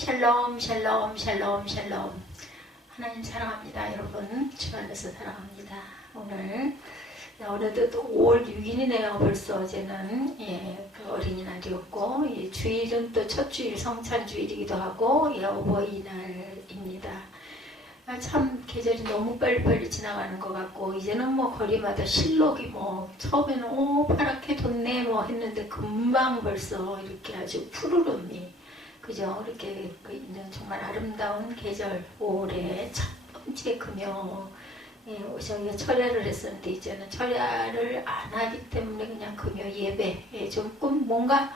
샬롬 샬롬 샬롬 샬롬. 하나님 사랑합니다. 여러분 주 안에서 사랑합니다. 오늘도 또 5월 6일이네요. 벌써 어제는 그 어린이날이었고 주일은 또 첫 주일 성찬주일이기도 하고 어버이날입니다. 참 계절이 너무 빨리빨리 지나가는 것 같고 이제는 뭐 거리마다 실록이 뭐 처음에는 파랗게 돋네 뭐 했는데 금방 벌써 이렇게 아주 푸르름이 그죠? 이렇게 있는 정말 아름다운 계절 5월의 첫 번째 금요 저희가 철야를 했었는데 이제는 철야를 안 하기 때문에 그냥 금요 예배 조금 뭔가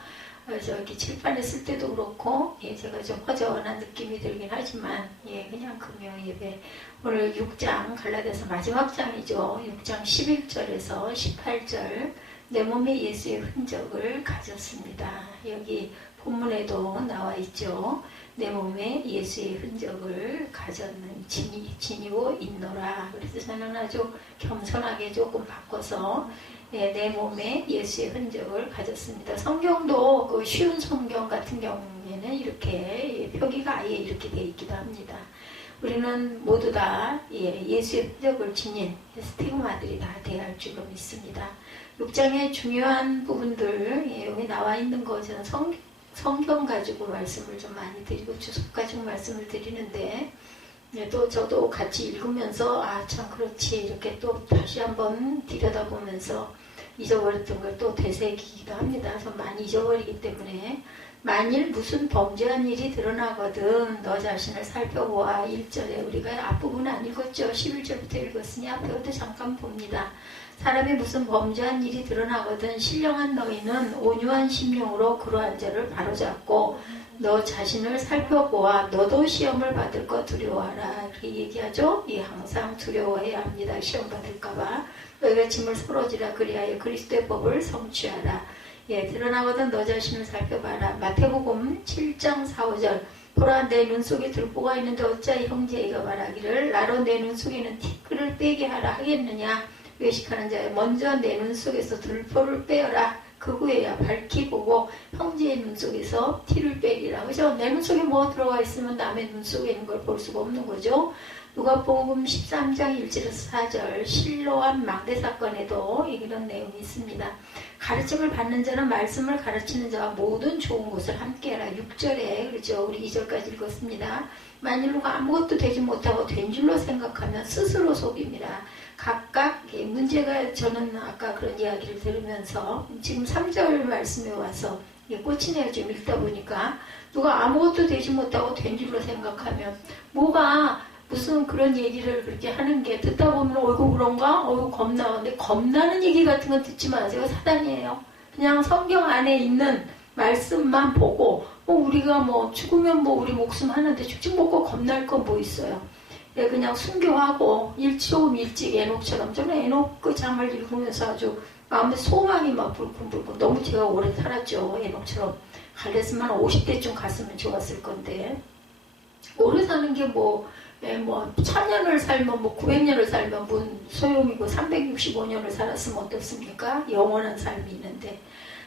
저기 칠판에 쓸 때도 그렇고 제가 좀 허전한 느낌이 들긴 하지만 그냥 금요 예배 오늘 6장 갈라디아서 마지막 장이죠. 6장 11절에서 18절 내 몸에 예수의 흔적을 가졌습니다. 여기 본문에도 나와 있죠. 내 몸에 예수의 흔적을 가졌는 지니고 있노라. 그래서 저는 아주 겸손하게 조금 바꿔서 내 몸에 예수의 흔적을 가졌습니다. 성경도 그 쉬운 성경 같은 경우에는 이렇게 표기가 아예 이렇게 되어 있기도 합니다. 우리는 모두 다 예수의 흔적을 지닌 스티그마들이 다 되어야 할 줄로 믿습니다. 6장의 중요한 부분들 여기 나와 있는 것은 성경 가지고 말씀을 좀 많이 드리고 주석 가지고 말씀을 드리는데 또 저도 같이 읽으면서 참 그렇지 이렇게 또 다시 한번 들여다보면서 잊어버렸던 걸 또 되새기기도 합니다. 좀 많이 잊어버리기 때문에 만일 무슨 범죄한 일이 드러나거든 너 자신을 살펴보아. 1절에 우리가 앞부분 안 읽었죠. 11절부터 읽었으니 앞에부터 잠깐 봅니다. 사람이 무슨 범죄한 일이 드러나거든 신령한 너희는 온유한 심령으로 그러한 죄를 바로잡고 너 자신을 살펴보아. 너도 시험을 받을 거 두려워하라. 이렇게 얘기하죠. 항상 두려워해야 합니다. 시험 받을까봐. 너희가 짐을 풀어지라. 그리하여 그리스도의 법을 성취하라. 드러나거든 너 자신을 살펴봐라. 마태복음 7장 4, 5절 보라 내 눈 속에 들보가 있는데 어찌하여 형제에게 말하기를 나로 내 눈 속에는 티끌을 빼게 하라 하겠느냐. 외식하는 자여 먼저 내 눈 속에서 들보를 빼어라. 그 후에야 밝히 보고 형제의 눈 속에서 티를 빼리라. 그죠? 내 눈 속에 뭐 들어가 있으면 남의 눈 속에 있는 걸 볼 수가 없는 거죠. 누가복음 13장 1절에서 4절 실로암 망대 사건에도 이런 내용이 있습니다. 가르침을 받는 자는 말씀을 가르치는 자와 모든 좋은 것을 함께하라. 6절에 그렇죠. 우리 2절까지 읽었습니다. 만일 누가 아무것도 되지 못하고 된 줄로 생각하면 스스로 속임이라. 각각 문제가 저는 아까 그런 이야기를 들으면서 지금 3절 말씀에 와서 꽂히네요. 좀 읽다 보니까 누가 아무것도 되지 못하고 된 줄로 생각하면 뭐가 무슨 그런 얘기를 그렇게 하는 게 듣다 보면 어이구 그런가? 어이구 겁나. 근데 겁나는 얘기 같은 건 듣지 마세요. 사단이에요. 그냥 성경 안에 있는 말씀만 보고 우리가 죽으면 우리 목숨 하는데 죽지 먹고 겁날 건 뭐 있어요. 그냥 순교하고 조금 일찍 에녹처럼 저는 에녹 그 장을 읽으면서 아주 마음에 소망이 막 불끈불끈 너무 제가 오래 살았죠. 에녹처럼 갈랬으면 50대쯤 갔으면 좋았을 건데 오래 사는 게 1000년을 살면 900년을 살면 뭔 소용이고 365년을 살았으면 어떻습니까? 영원한 삶이 있는데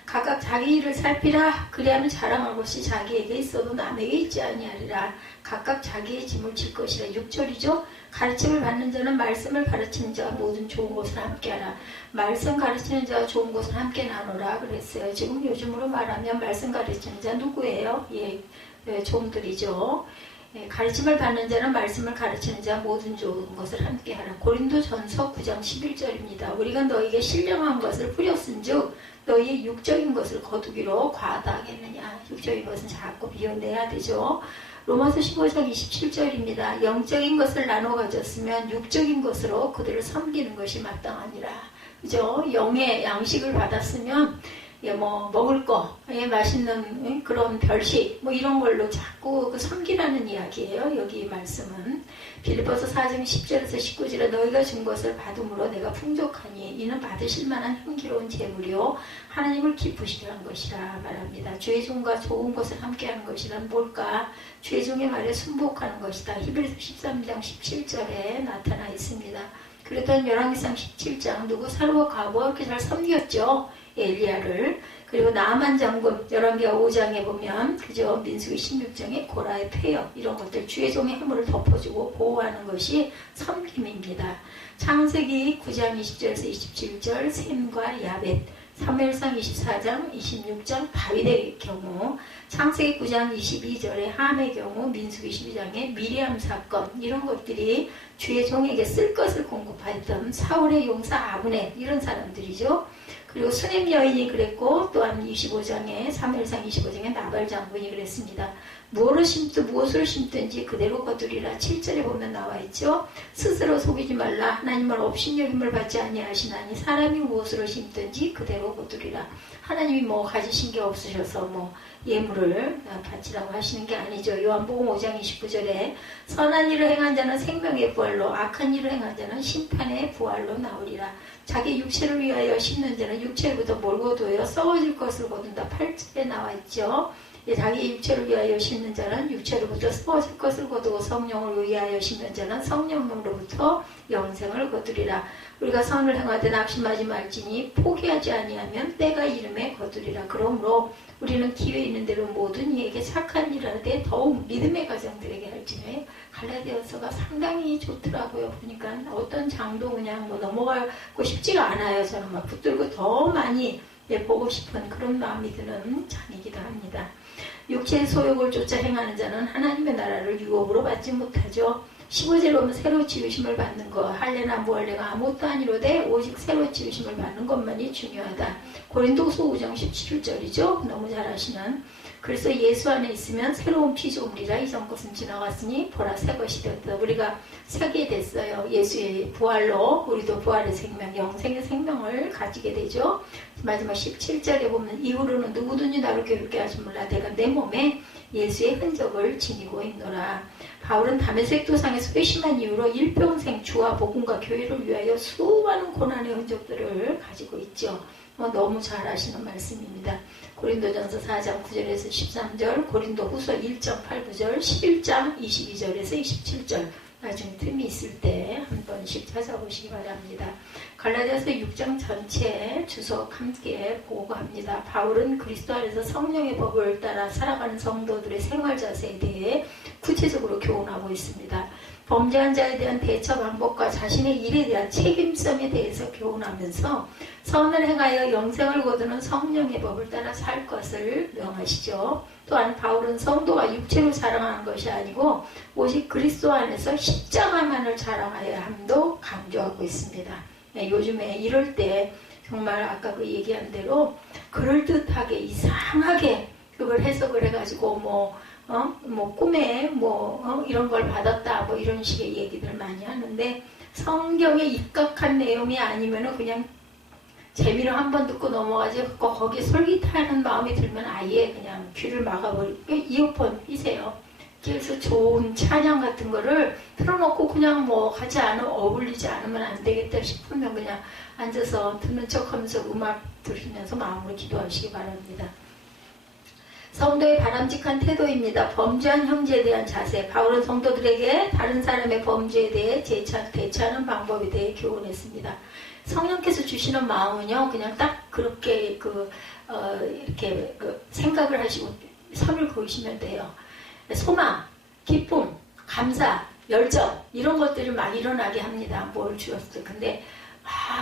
각각 자기 일을 살피라. 그리하면 자랑할 것이 자기에게 있어도 남에게 있지 아니하리라. 각각 자기의 짐을 질 것이라. 6절이죠. 가르침을 받는 자는 말씀을 가르치는 자와 모든 좋은 것을 함께하라. 말씀 가르치는 자와 좋은 것을 함께 나누라 그랬어요. 지금 요즘으로 말하면 말씀 가르치는 자 누구예요? 종들이죠. 가르침을 받는 자는 말씀을 가르치는 자 모든 좋은 것을 함께하라. 고린도전서 9장 11절입니다. 우리가 너에게 신령한 것을 뿌렸은즉 너희의 육적인 것을 거두기로 과다하겠느냐. 육적인 것은 자꾸 비워내야 되죠. 로마서 15장 27절입니다. 영적인 것을 나눠 가졌으면 육적인 것으로 그들을 섬기는 것이 마땅하니라. 그죠? 영의 양식을 받았으면 먹을 거, 맛있는 그런 별식, 이런 걸로 자꾸 섬기라는 이야기예요. 여기 말씀은. 빌립보서 4장 10절에서 19절에 너희가 준 것을 받음으로 내가 풍족하니 이는 받으실 만한 향기로운 재물이요 하나님을 기쁘시게 한 것이라 말합니다. 죄종과 좋은 것을 함께하는 것이란 뭘까? 죄종의 말에 순복하는 것이다. 히브리서 13장 17절에 나타나 있습니다. 그랬던 열왕기상 17장 누구 사르와 가보가 이렇게 잘 섬겼죠. 엘리야를. 그리고 나만 장군 열왕기하 5장에 보면 그죠? 민수기 16장에 고라의 폐역 이런 것들 주의 종의 허물을 덮어주고 보호하는 것이 섬김입니다. 창세기 9장 20절에서 27절 셈과 야벳, 사무엘상 24장 26장 다윗의 경우, 창세기 9장 22절에 함의 경우, 민수기 12장에 미리암 사건 이런 것들이 주의 종에게 쓸 것을 공급하였던 사울의 용사 아브넬 이런 사람들이죠. 그리고 수냄 여인이 그랬고 또한 25장에 사무엘상 25장에 나발 장군이 그랬습니다. 무엇을 심든지 그대로 거두리라. 7절에 보면 나와 있죠. 스스로 속이지 말라. 하나님을 업신여김을 받지 아니하시나니 사람이 무엇으로 심든지 그대로 거두리라. 하나님이 뭐 가지신 게 없으셔서 뭐 예물을 바치라고 하시는 게 아니죠. 요한복음 5장 29절에 선한 일을 행한 자는 생명의 부활로 악한 일을 행한 자는 심판의 부활로 나오리라. 자기 육체를 위하여 심는 자는 육체로부터 몰고 두어 썩어질 것을 거둔다. 8절에 나와 있죠. 자기 육체를 위하여 심는 자는 육체로부터 썩어질 것을 거두고 성령을 위하여 심는 자는 성령으로부터 영생을 거두리라. 우리가 선을 행하되 낙심하지 말지니 포기하지 아니하면 때가 이름에 거두리라. 그러므로 우리는 기회 있는 대로 모든 이에게 착한 일을 하되 더욱 믿음의 가정들에게 할지니 갈라디아서가 상당히 좋더라고요. 보니까 어떤 장도 그냥 뭐 넘어가고 싶지가 않아요. 저는 막 붙들고 더 많이 보고 싶은 그런 마음이 드는 장이기도 합니다. 육체의 소욕을 쫓아 행하는 자는 하나님의 나라를 유업으로 받지 못하죠. 15절에 보면 새로 지으심을 받는 것, 할례나 무할례가 아무것도 아니로되 오직 새로 지으심을 받는 것만이 중요하다. 고린도서 5장 17절이죠. 너무 잘 아시는. 그래서 예수 안에 있으면 새로운 피조물이라 이전 것은 지나갔으니 보라 새 것이 되었다. 우리가 새게 됐어요. 예수의 부활로 우리도 부활의 생명, 영생의 생명을 가지게 되죠. 마지막 17절에 보면 이후로는 누구든지 나를 괴롭게 하지 말라. 내가 내 몸에 예수의 흔적을 지니고 있노라. 바울은 다메섹 도상에서 회심한 이후로 일평생 주와 복음과 교회를 위하여 수많은 고난의 흔적들을 가지고 있죠. 너무 잘 아시는 말씀입니다. 고린도전서 4장 9절에서 13절, 고린도후서 1장 8, 9절, 11장 22절에서 27절 나중에 틈이 있을 때 한 번씩 찾아보시기 바랍니다. 갈라디아서 6장 전체 주석 함께 보고합니다. 바울은 그리스도 안에서 성령의 법을 따라 살아가는 성도들의 생활 자세에 대해 구체적으로 교훈하고 있습니다. 범죄한 자에 대한 대처 방법과 자신의 일에 대한 책임성에 대해서 교훈하면서 선을 행하여 영생을 거두는 성령의 법을 따라 살 것을 명하시죠. 또한 바울은 성도가 육체로 자랑하는 것이 아니고 오직 그리스도 안에서 십자가만을 자랑하여야 함도 강조하고 있습니다. 요즘에 이럴 때 정말 아까 그 얘기한 대로 그럴듯하게 이상하게 그걸 해석을 해가지고 꿈에 이런 걸 받았다 이런 식의 얘기들 많이 하는데 성경에 입각한 내용이 아니면은 그냥 재미로 한번 듣고 넘어가지 거기에 솔깃하는 마음이 들면 아예 그냥 귀를 막아버리고 이어폰 끼세요. 그래서 좋은 찬양 같은 거를 틀어놓고 그냥 같이 어울리지 않으면 안 되겠다 싶으면 그냥 앉아서 듣는 척하면서 음악 들으시면서 마음으로 기도하시기 바랍니다. 성도의 바람직한 태도입니다. 범죄한 형제에 대한 자세. 바울은 성도들에게 다른 사람의 범죄에 대해 대처하는 방법에 대해 교훈했습니다. 성령께서 주시는 마음은요, 그냥 딱 그렇게 이렇게 생각을 하시고 선을 그으시면 돼요. 소망, 기쁨, 감사, 열정 이런 것들이 막 일어나게 합니다. 뭘 주었어. 근데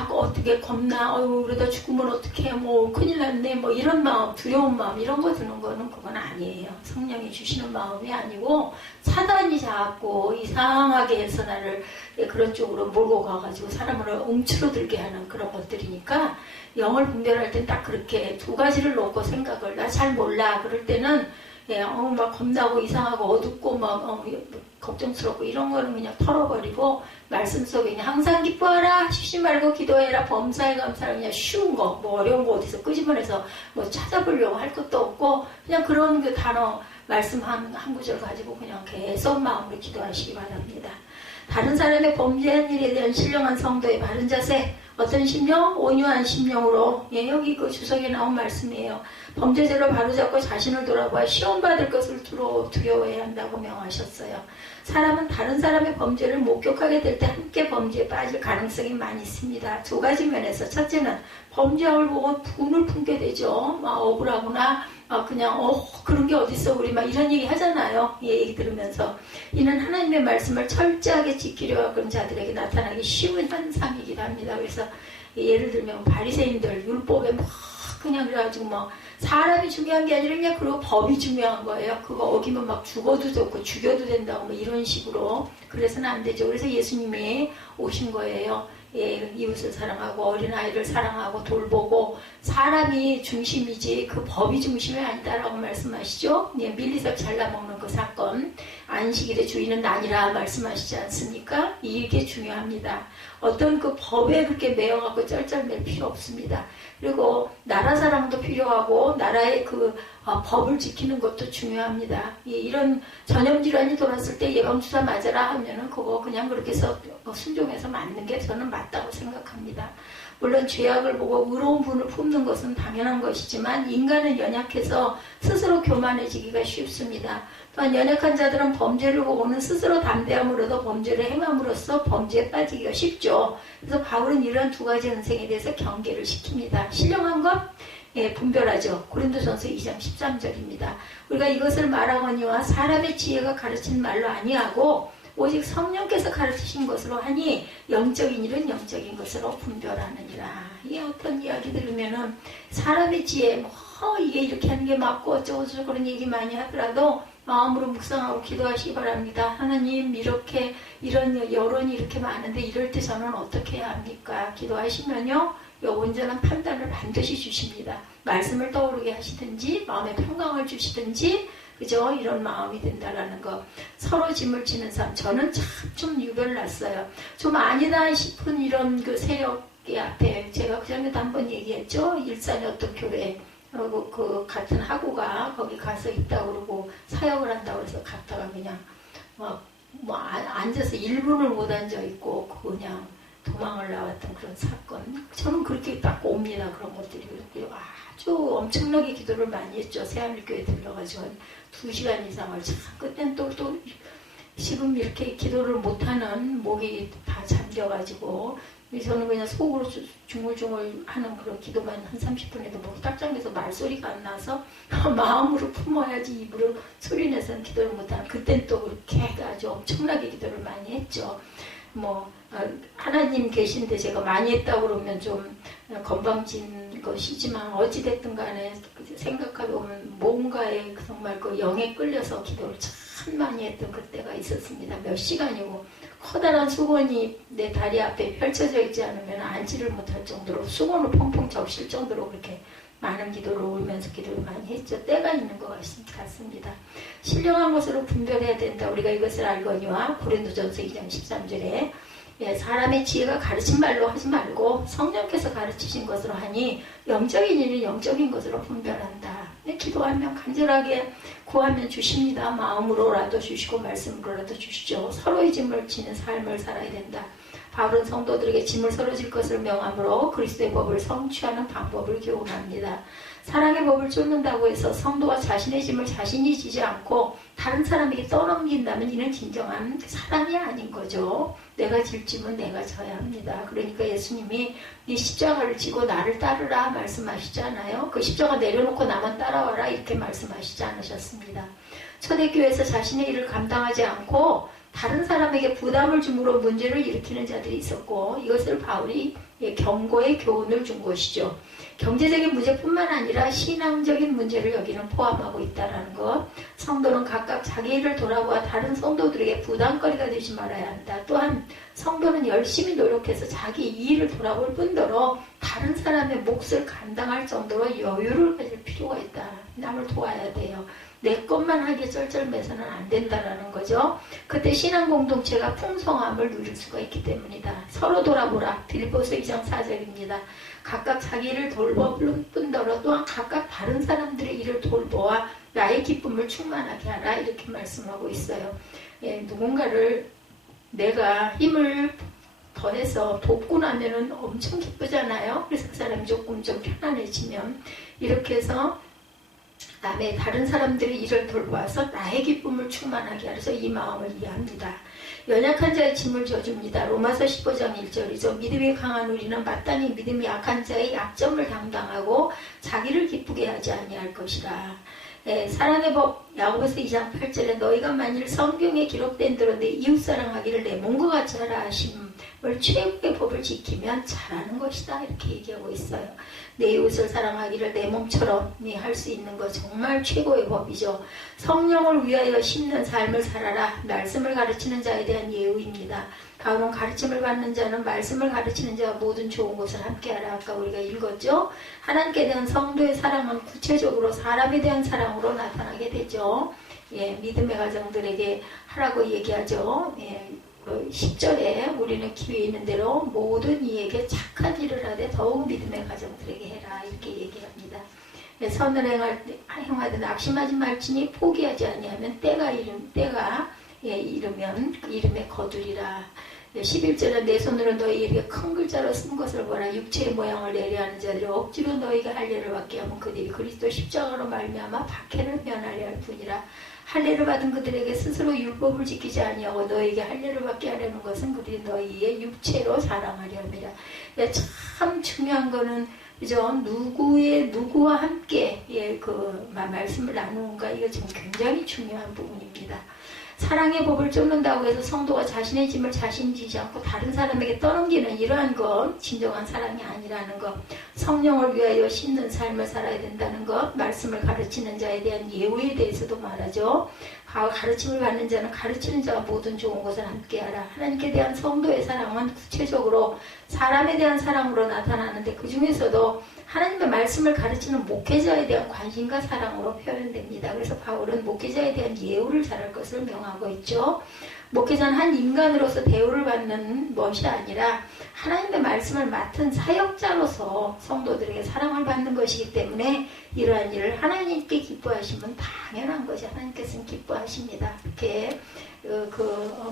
어떻게 겁나, 그러다 죽으면 어떡해, 큰일 났네, 이런 마음, 두려운 마음, 이런 거 드는 거는 그건 아니에요. 성령이 주시는 마음이 아니고, 사단이 자꾸 이상하게 해서 나를 그런 쪽으로 몰고 가가지고 사람을 움츠러들게 하는 그런 것들이니까, 영을 분별할 땐 딱 그렇게 두 가지를 놓고 생각을, 나 잘 몰라. 그럴 때는, 막 겁나고 이상하고 어둡고 걱정스럽고 이런 거는 그냥 털어버리고 말씀 속에 그냥 항상 기뻐하라 쉬지 말고 기도해라 범사에 감사라 그냥 쉬운 거 어려운 거 어디서 끄집어내서 찾아보려고 할 것도 없고 그냥 그런 그 단어 말씀 한 구절 가지고 그냥 계속 마음으로 기도하시기 바랍니다. 다른 사람의 범죄한 일에 대한 신령한 성도의 바른 자세 어떤 심령? 온유한 심령으로. 예, 여기 그 주석에 나온 말씀이에요. 범죄자를 바로잡고 자신을 돌아보아 시험받을 것을 두려워해야 한다고 명하셨어요. 사람은 다른 사람의 범죄를 목격하게 될 때 함께 범죄에 빠질 가능성이 많이 있습니다. 두 가지 면에서 첫째는 범죄함을 보고 분을 품게 되죠. 막 억울하구나. 그냥 그런 게 어딨어 우리 막 이런 얘기 하잖아요. 이 얘기 들으면서 이는 하나님의 말씀을 철저하게 지키려 하는 자들에게 나타나기 쉬운 현상이기도 합니다. 그래서 예를 들면 바리새인들 율법에 막 그냥 그래가지고 뭐 사람이 중요한 게 아니라 그냥 그리고 법이 중요한 거예요. 그거 어기면 막 죽어도 좋고 죽여도 된다고 뭐 이런 식으로 그래서는 안 되죠. 그래서 예수님이 오신 거예요. 예, 이웃을 사랑하고 어린아이를 사랑하고 돌보고 사람이 중심이지 그 법이 중심이 아니다라고 말씀하시죠. 예, 밀리석 잘라먹는 그 사건 안식일의 주인은 나니라 말씀하시지 않습니까? 이게 중요합니다. 어떤 그 법에 그렇게 매여갖고 쩔쩔맬 필요 없습니다. 그리고 나라 사랑도 필요하고 나라의 그 법을 지키는 것도 중요합니다. 이런 전염질환이 돌았을 때 예방주사 맞아라 하면은 그거 그냥 그렇게 해서 순종해서 맞는 게 저는 맞다고 생각합니다. 물론 죄악을 보고 의로운 분을 품는 것은 당연한 것이지만 인간은 연약해서 스스로 교만해지기가 쉽습니다. 또한 연약한 자들은 범죄를 보고는 스스로 담대함으로도 범죄를 행함으로써 범죄에 빠지기가 쉽죠. 그래서 바울은 이런 두 가지 은생에 대해서 경계를 시킵니다. 신령한 것? 예, 분별하죠. 고린도전서 2장 13절입니다. 우리가 이것을 말하거니와 사람의 지혜가 가르친 말로 아니하고 오직 성령께서 가르치신 것으로 하니 영적인 일은 영적인 것으로 분별하느니라. 이 어떤 이야기 들으면은 사람의 지혜 이게 이렇게 하는 게 맞고 어쩌고저쩌고 그런 얘기 많이 하더라도 마음으로 묵상하고 기도하시기 바랍니다. 하나님 이렇게 이런 여론이 이렇게 많은데 이럴 때 저는 어떻게 해야 합니까? 기도하시면요 온전한 판단을 반드시 주십니다. 말씀을 떠오르게 하시든지 마음에 평강을 주시든지 그죠? 이런 마음이 된다라는 거. 서로 짐을 지는 삶. 저는 참 좀 유별났어요. 좀 아니다 싶은 이런 그 세력의 앞에 제가 그 전에도 한번 얘기했죠. 일산의 어떤 교회 그리고 그 같은 학우가 거기 가서 있다고 그러고 사역을 한다고 해서 갔다가 그냥 앉아서 1분을 못 앉아 있고 그냥 도망을 나왔던 그런 사건. 저는 그렇게 딱 옵니다. 그런 것들이. 아주 엄청나게 기도를 많이 했죠. 새하늘교회 들러가지고 한 2시간 이상을 참 그땐 또 지금 이렇게 기도를 못하는 목이 다 잠겨가지고 저는 그냥 속으로 중얼중얼 하는 그런 기도만 한 30분에도 뭐 딱장에서 말소리가 안 나서 마음으로 품어야지 입으로 소리내서는 기도를 못하는 그땐 또 그렇게 아주 엄청나게 기도를 많이 했죠. 하나님 계신데 제가 많이 했다고 그러면 좀 건방진 것이지만 어찌됐든 간에 생각해보면 뭔가에 정말 그 영에 끌려서 기도를 참 많이 했던 그때가 있었습니다. 몇 시간이고 커다란 수건이 내 다리 앞에 펼쳐져 있지 않으면 앉지를 못할 정도로 수건을 펑펑 적실 정도로 그렇게 많은 기도를 울면서 기도를 많이 했죠. 때가 있는 것 같습니다. 신령한 것으로 분별해야 된다. 우리가 이것을 알거니와 고린도전서 2장 13절에 사람의 지혜가 가르친 말로 하지 말고 성령께서 가르치신 것으로 하니 영적인 일은 영적인 것으로 분별한다. 기도하면 간절하게 구하면 주십니다. 마음으로라도 주시고 말씀으로라도 주시죠. 서로의 짐을 지는 삶을 살아야 된다. 바울은 성도들에게 짐을 서로 질 것을 명함으로 그리스도의 법을 성취하는 방법을 교훈합니다. 사랑의 법을 쫓는다고 해서 성도가 자신의 짐을 자신이 지지 않고 다른 사람에게 떠넘긴다면 이는 진정한 사랑이 아닌 거죠. 내가 질 짐은 내가 져야 합니다. 그러니까 예수님이 네 십자가를 지고 나를 따르라 말씀하시잖아요. 그 십자가 내려놓고 나만 따라와라 이렇게 말씀하시지 않으셨습니다. 초대교회에서 자신의 일을 감당하지 않고 다른 사람에게 부담을 줌으로 문제를 일으키는 자들이 있었고 이것을 바울이 경고의 교훈을 준 것이죠. 경제적인 문제뿐만 아니라 신앙적인 문제를 여기는 포함하고 있다는 것. 성도는 각각 자기 일을 돌아보아 다른 성도들에게 부담거리가 되지 말아야 한다. 또한 성도는 열심히 노력해서 자기 일을 돌아볼 뿐더러 다른 사람의 몫을 감당할 정도로 여유를 가질 필요가 있다. 남을 도와야 돼요. 내 것만 하기에 쩔쩔매서는 안 된다라는 거죠. 그때 신앙 공동체가 풍성함을 누릴 수가 있기 때문이다. 서로 돌아보라. 빌립보서 2장 4절입니다. 각각 자기 일을 돌볼 뿐더러 또한 각각 다른 사람들의 일을 돌보아 나의 기쁨을 충만하게 하라 이렇게 말씀하고 있어요. 누군가를 내가 힘을 더해서 돕고 나면은 엄청 기쁘잖아요. 그래서 그 사람이 조금 좀 편안해지면 이렇게 해서 남의 다른 사람들이 이를 돌봐서 나의 기쁨을 충만하게 하여서 이 마음을 이해합니다. 연약한 자의 짐을 져줍니다. 로마서 15장 1절이죠. 믿음이 강한 우리는 마땅히 믿음이 약한 자의 약점을 담당하고 자기를 기쁘게 하지 아니할 것이라. 사랑의 법 야고보서 2장 8절에 너희가 만일 성경에 기록된 대로 내 이웃사랑하기를 내 몸과 같이 하라 하심을 최고의 법을 지키면 잘하는 것이다 이렇게 얘기하고 있어요. 내 이웃을 사랑하기를 내 몸처럼 할 수 있는 것 정말 최고의 법이죠. 성령을 위하여 심는 삶을 살아라. 말씀을 가르치는 자에 대한 예우입니다. 바울은 가르침을 받는 자는 말씀을 가르치는 자와 모든 좋은 것을 함께하라. 아까 우리가 읽었죠. 하나님께 대한 성도의 사랑은 구체적으로 사람에 대한 사랑으로 나타나게 되죠. 믿음의 가정들에게 하라고 얘기하죠. 10절에 우리는 기회 있는 대로 모든 이에게 착한 일을 하되 더욱 믿음의 가정들에게 해라 이렇게 얘기합니다. 선을 행하되 낙심하지 말지니 포기하지 아니하면 때가 이르면 그 이름에 거두리라. 11절에 내 손으로 너희에게 큰 글자로 쓴 것을 보라. 육체의 모양을 내려 하는 자들이 억지로 너희가 할례를 받게 하면 그들이 그리스도 십자가로 말미암아 박해를 면하려 할 뿐이라. 할례를 받은 그들에게 스스로 율법을 지키지 아니하고 너희에게 할례를 받게 하려는 것은 그들이 너희의 육체로 자랑하려 합니다. 참 중요한 거는 그죠? 누구와 함께 그 말씀을 나누는가 이거 지금 굉장히 중요한 부분입니다. 사랑의 법을 쫓는다고 해서 성도가 자신의 짐을 자신 지지 않고 다른 사람에게 떠넘기는 이러한 것 진정한 사랑이 아니라는 것, 성령을 위하여 심는 삶을 살아야 된다는 것, 말씀을 가르치는 자에 대한 예우에 대해서도 말하죠. 가르침을 받는 자는 가르치는 자와 모든 좋은 것을 함께하라. 하나님께 대한 성도의 사랑은 구체적으로 사람에 대한 사랑으로 나타나는데 그 중에서도 하나님의 말씀을 가르치는 목회자에 대한 관심과 사랑으로 표현됩니다. 그래서 바울은 목회자에 대한 예우를 잘할 것을 명하고 있죠. 목회자는 한 인간으로서 대우를 받는 것이 아니라 하나님의 말씀을 맡은 사역자로서 성도들에게 사랑을 받는 것이기 때문에 이러한 일을 하나님께 기뻐하시면 당연한 것이 하나님께서는 기뻐하십니다. 이렇게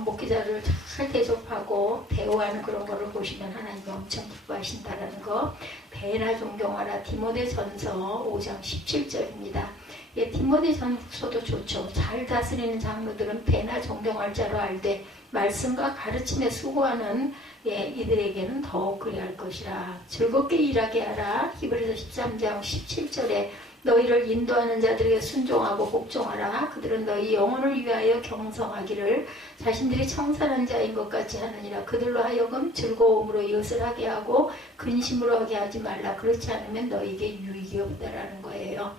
목회자를 잘 대접하고 대우하는 그런 거를 보시면 하나님이 엄청 기뻐하신다는 거. 배나 존경하라. 디모데전서 5장 17절입니다. 디모데전서도 좋죠. 잘 다스리는 장로들은 배나 존경할 자로 알되 말씀과 가르침에 수고하는 이들에게는 더욱 그리할 것이라. 즐겁게 일하게 하라. 히브리서 13장 17절에 너희를 인도하는 자들에게 순종하고 복종하라. 그들은 너희 영혼을 위하여 경성하기를 자신들이 청산한 자인 것 같이 하느니라. 그들로 하여금 즐거움으로 이웃을 하게 하고 근심으로 하게 하지 말라. 그렇지 않으면 너희에게 유익이 없다라는 거예요.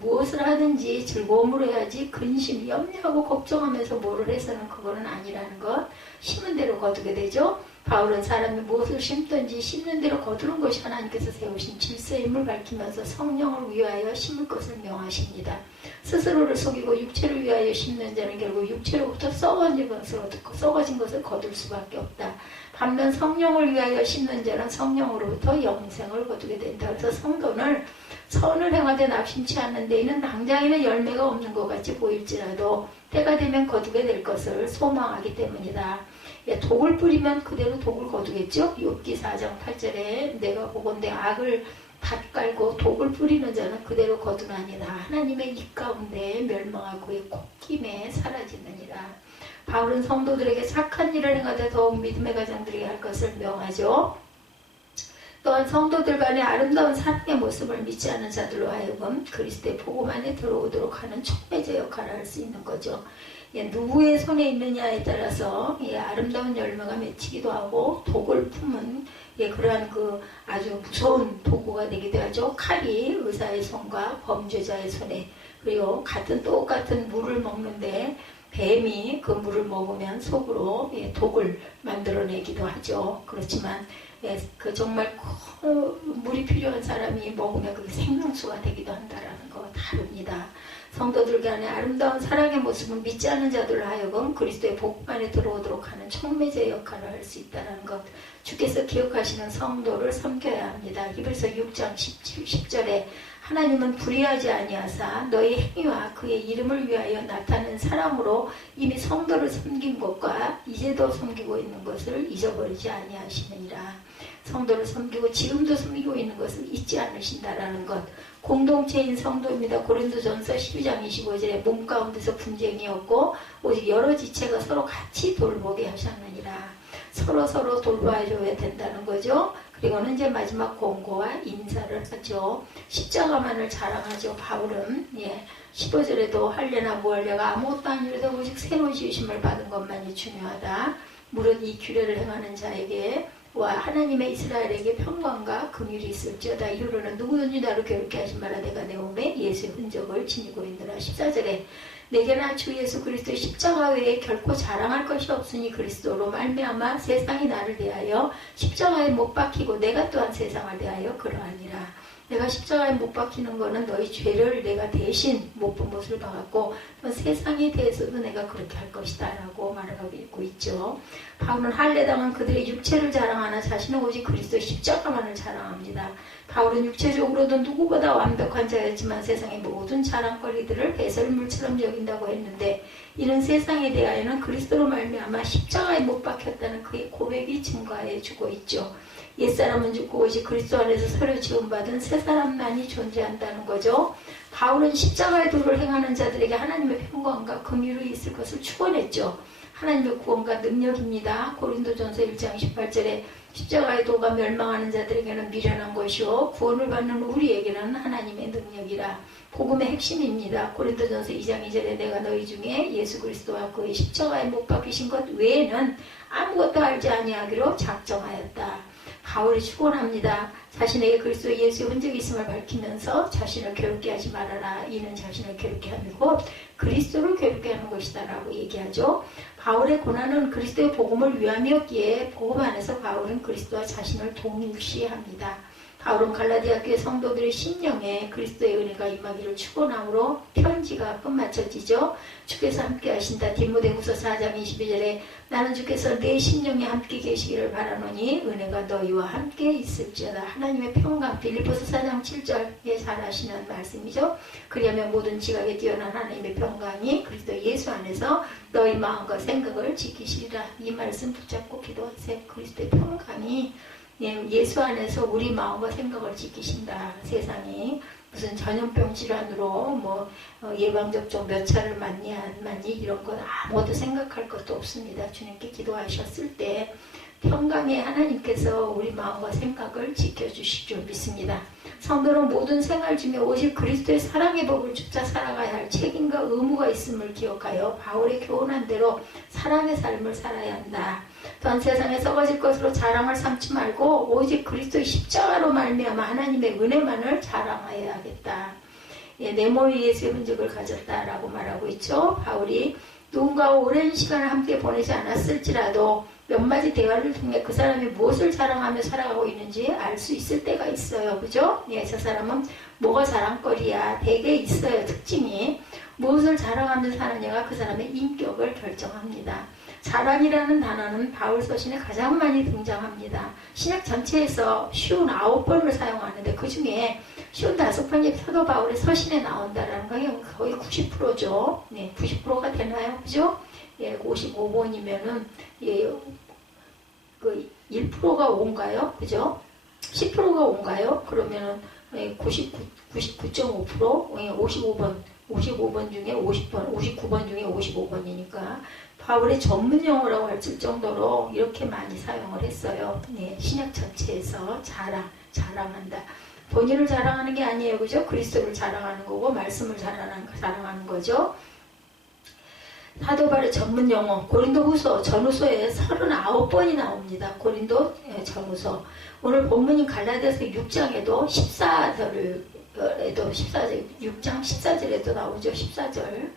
무엇을 하든지 즐거움으로 해야지 근심, 염려하고 걱정하면서 뭐를 해서는 그거는 아니라는 것. 심은 대로 거두게 되죠. 바울은 사람이 무엇을 심든지 심는 대로 거두는 것이 하나님께서 세우신 질서임을 밝히면서 성령을 위하여 심을 것을 명하십니다. 스스로를 속이고 육체를 위하여 심는 자는 결국 육체로부터 썩어진 것을 거둘 수밖에 없다. 반면 성령을 위하여 심는 자는 성령으로부터 영생을 거두게 된다. 그래서 성도는 선을 행하되 낙심치 않는 데에는 당장에는 열매가 없는 것 같이 보일지라도 때가 되면 거두게 될 것을 소망하기 때문이다. 독을 뿌리면 그대로 독을 거두겠죠. 욥기 4장 8절에 내가 보건대 악을 밭갈고 독을 뿌리는 자는 그대로 거두나니라. 하나님의 입 가운데 멸망하고 그의 콧김에 사라지느니라. 바울은 성도들에게 착한 일을 행하되 더욱 믿음의 가정들에게 할 것을 명하죠. 또한 성도들 간의 아름다운 사랑의 모습을 믿지 않은 자들로 하여금 그리스도의 복음 안에 들어오도록 하는 촉매제 역할을 할 수 있는 거죠. 누구의 손에 있느냐에 따라서 아름다운 열매가 맺히기도 하고 독을 품은 그러한 아주 무서운 도구가 되기도 하죠. 칼이 의사의 손과 범죄자의 손에, 그리고 똑같은 물을 먹는데 뱀이 그 물을 먹으면 속으로 독을 만들어내기도 하죠. 그렇지만 정말 물이 필요한 사람이 먹으면 그게 생명수가 되기도 한다라는 거 다릅니다. 성도들 간의 아름다운 사랑의 모습은 믿지 않는 자들로 하여금 그리스도의 복음 안에 들어오도록 하는 촉매제 역할을 할 수 있다는 것. 주께서 기억하시는 성도를 섬겨야 합니다. 히브리서 6장 10절에 하나님은 불의하지 아니하사 너희 행위와 그의 이름을 위하여 나타낸 사랑으로 이미 성도를 섬긴 것과 이제도 섬기고 있는 것을 잊어버리지 아니하시느니라. 성도를 섬기고 지금도 섬기고 있는 것을 잊지 않으신다라는 것. 공동체인 성도입니다. 고린도전서 12장 25절에 몸 가운데서 분쟁이 없고 오직 여러 지체가 서로 같이 돌보게 하셨느니라. 서로 돌봐줘야 된다는 거죠. 그리고는 이제 마지막 권고와 인사를 하죠. 십자가만을 자랑하죠. 바울은 15절에도 할례나 무할례가 아무것도 아니라도 오직 새로 지으심을 받은 것만이 중요하다. 무릇 이 규례를 행하는 자에게 와 하나님의 이스라엘에게 평강과 긍휼이 있을지어다. 이후로는 누구든지 나를 괴롭게 하지 말라. 내가 내 몸에 예수의 흔적을 지니고 있느라. 14절에 내게나 주 예수 그리스도의 십자가 외에 결코 자랑할 것이 없으니 그리스도로 말미암아 세상이 나를 대하여 십자가에 못 박히고 내가 또한 세상을 대하여 그러하니라. 내가 십자가에 못 박히는 거는 너희 죄를 내가 대신 못 본 것을 박았고 세상에 대해서도 내가 그렇게 할 것이다 라고 말하고 있죠. 바울은 할례당한 그들의 육체를 자랑하나 자신은 오직 그리스도의 십자가만을 자랑합니다. 바울은 육체적으로도 누구보다 완벽한 자였지만 세상의 모든 자랑거리들을 배설물처럼 여긴다고 했는데 이는 세상에 대하여는 그리스도로 말미암아 십자가에 못 박혔다는 그의 고백이 증거해 주고 있죠. 옛사람은 죽고 오직 그리스도 안에서 서로 지원받은 새 사람만이 존재한다는 거죠. 바울은 십자가의 도를 행하는 자들에게 하나님의 평강과 긍휼이 있을 것을 축원했죠. 하나님의 구원과 능력입니다. 고린도전서 1장 18절에 십자가의 도가 멸망하는 자들에게는 미련한 것이요 구원을 받는 우리에게는 하나님의 능력이라. 복음의 핵심입니다. 고린도전서 2장 2절에 내가 너희 중에 예수 그리스도와 그의 십자가에 못 박히신 것 외에는 아무것도 알지 아니하기로 작정하였다. 바울이 축원합니다. 자신에게 그리스도 예수의 흔적이 있음을 밝히면서 자신을 괴롭게 하지 말아라. 이는 자신을 괴롭게 하는 것 그리스도를 괴롭게 하는 것이다 라고 얘기하죠. 바울의 고난은 그리스도의 복음을 위함이었기에 복음 안에서 바울은 그리스도와 자신을 동일시합니다. 바울은 갈라디아 교회 성도들의 심령에 그리스도의 은혜가 임하기를 축원함으로 편지가 끝마쳐지죠. 주께서 함께 하신다. 디모데후서 4장 22절에 나는 주께서 내 심령에 함께 계시기를 바라노니 은혜가 너희와 함께 있을지어다. 하나님의 평강. 빌립보서 4장 7절에 잘 아시는 말씀이죠. 그리하면 모든 지각에 뛰어난 하나님의 평강이 그리스도 예수 안에서 너희 마음과 생각을 지키시리라. 이 말씀 붙잡고 기도하세요. 그리스도의 평강이 예수 안에서 우리 마음과 생각을 지키신다. 세상이 무슨 전염병 질환으로 예방접종 몇 차를 맞니 안 맞니 이런 건 아무것도 생각할 것도 없습니다. 주님께 기도하셨을 때 평강의 하나님께서 우리 마음과 생각을 지켜주실 줄 믿습니다. 성도는 모든 생활 중에 오직 그리스도의 사랑의 법을 쫓아 살아가야 할 책임과 의무가 있음을 기억하여 바울의 교훈한 대로 사랑의 삶을 살아야 한다. 또한 세상에 썩어질 것으로 자랑을 삼지 말고 오직 그리스도의 십자가로 말미암아 하나님의 은혜만을 자랑하여야겠다. 내 몸이 예수의 흔적을 가졌다라고 말하고 있죠. 바울이 누군가와 오랜 시간을 함께 보내지 않았을지라도 몇 마디 대화를 통해 그 사람이 무엇을 자랑하며 살아가고 있는지 알 수 있을 때가 있어요. 그죠? 저 사람은 뭐가 자랑거리야. 되게 있어요. 특징이. 무엇을 자랑하며 사느냐가 그 사람의 인격을 결정합니다. 자랑이라는 단어는 바울 서신에 가장 많이 등장합니다. 신약 전체에서 쉬운 9번을 사용하는데 그 중에 쉬운 5번이 사도 바울의 서신에 나온다라는 건 거의 90%죠. 90%가 되나요? 그죠? 55번이면은 그 1%가 5인가요? 그죠? 10%가 5인가요? 그러면은 99.5%, 55번 중에 50번, 59번 중에 55번이니까 바울의 전문 용어라고 할 정도로 이렇게 많이 사용을 했어요. 신약 전체에서 자랑한다. 본인을 자랑하는 게 아니에요. 그죠? 그리스도를 자랑하는 거고 말씀을 자랑하는 거죠. 사도 바울의 전문 용어 고린도후서 전후서에 39번이 나옵니다. 고린도 전후서. 오늘 본문인 갈라디아서 6장에도 14절 6장 14절에도 나오죠. 14절.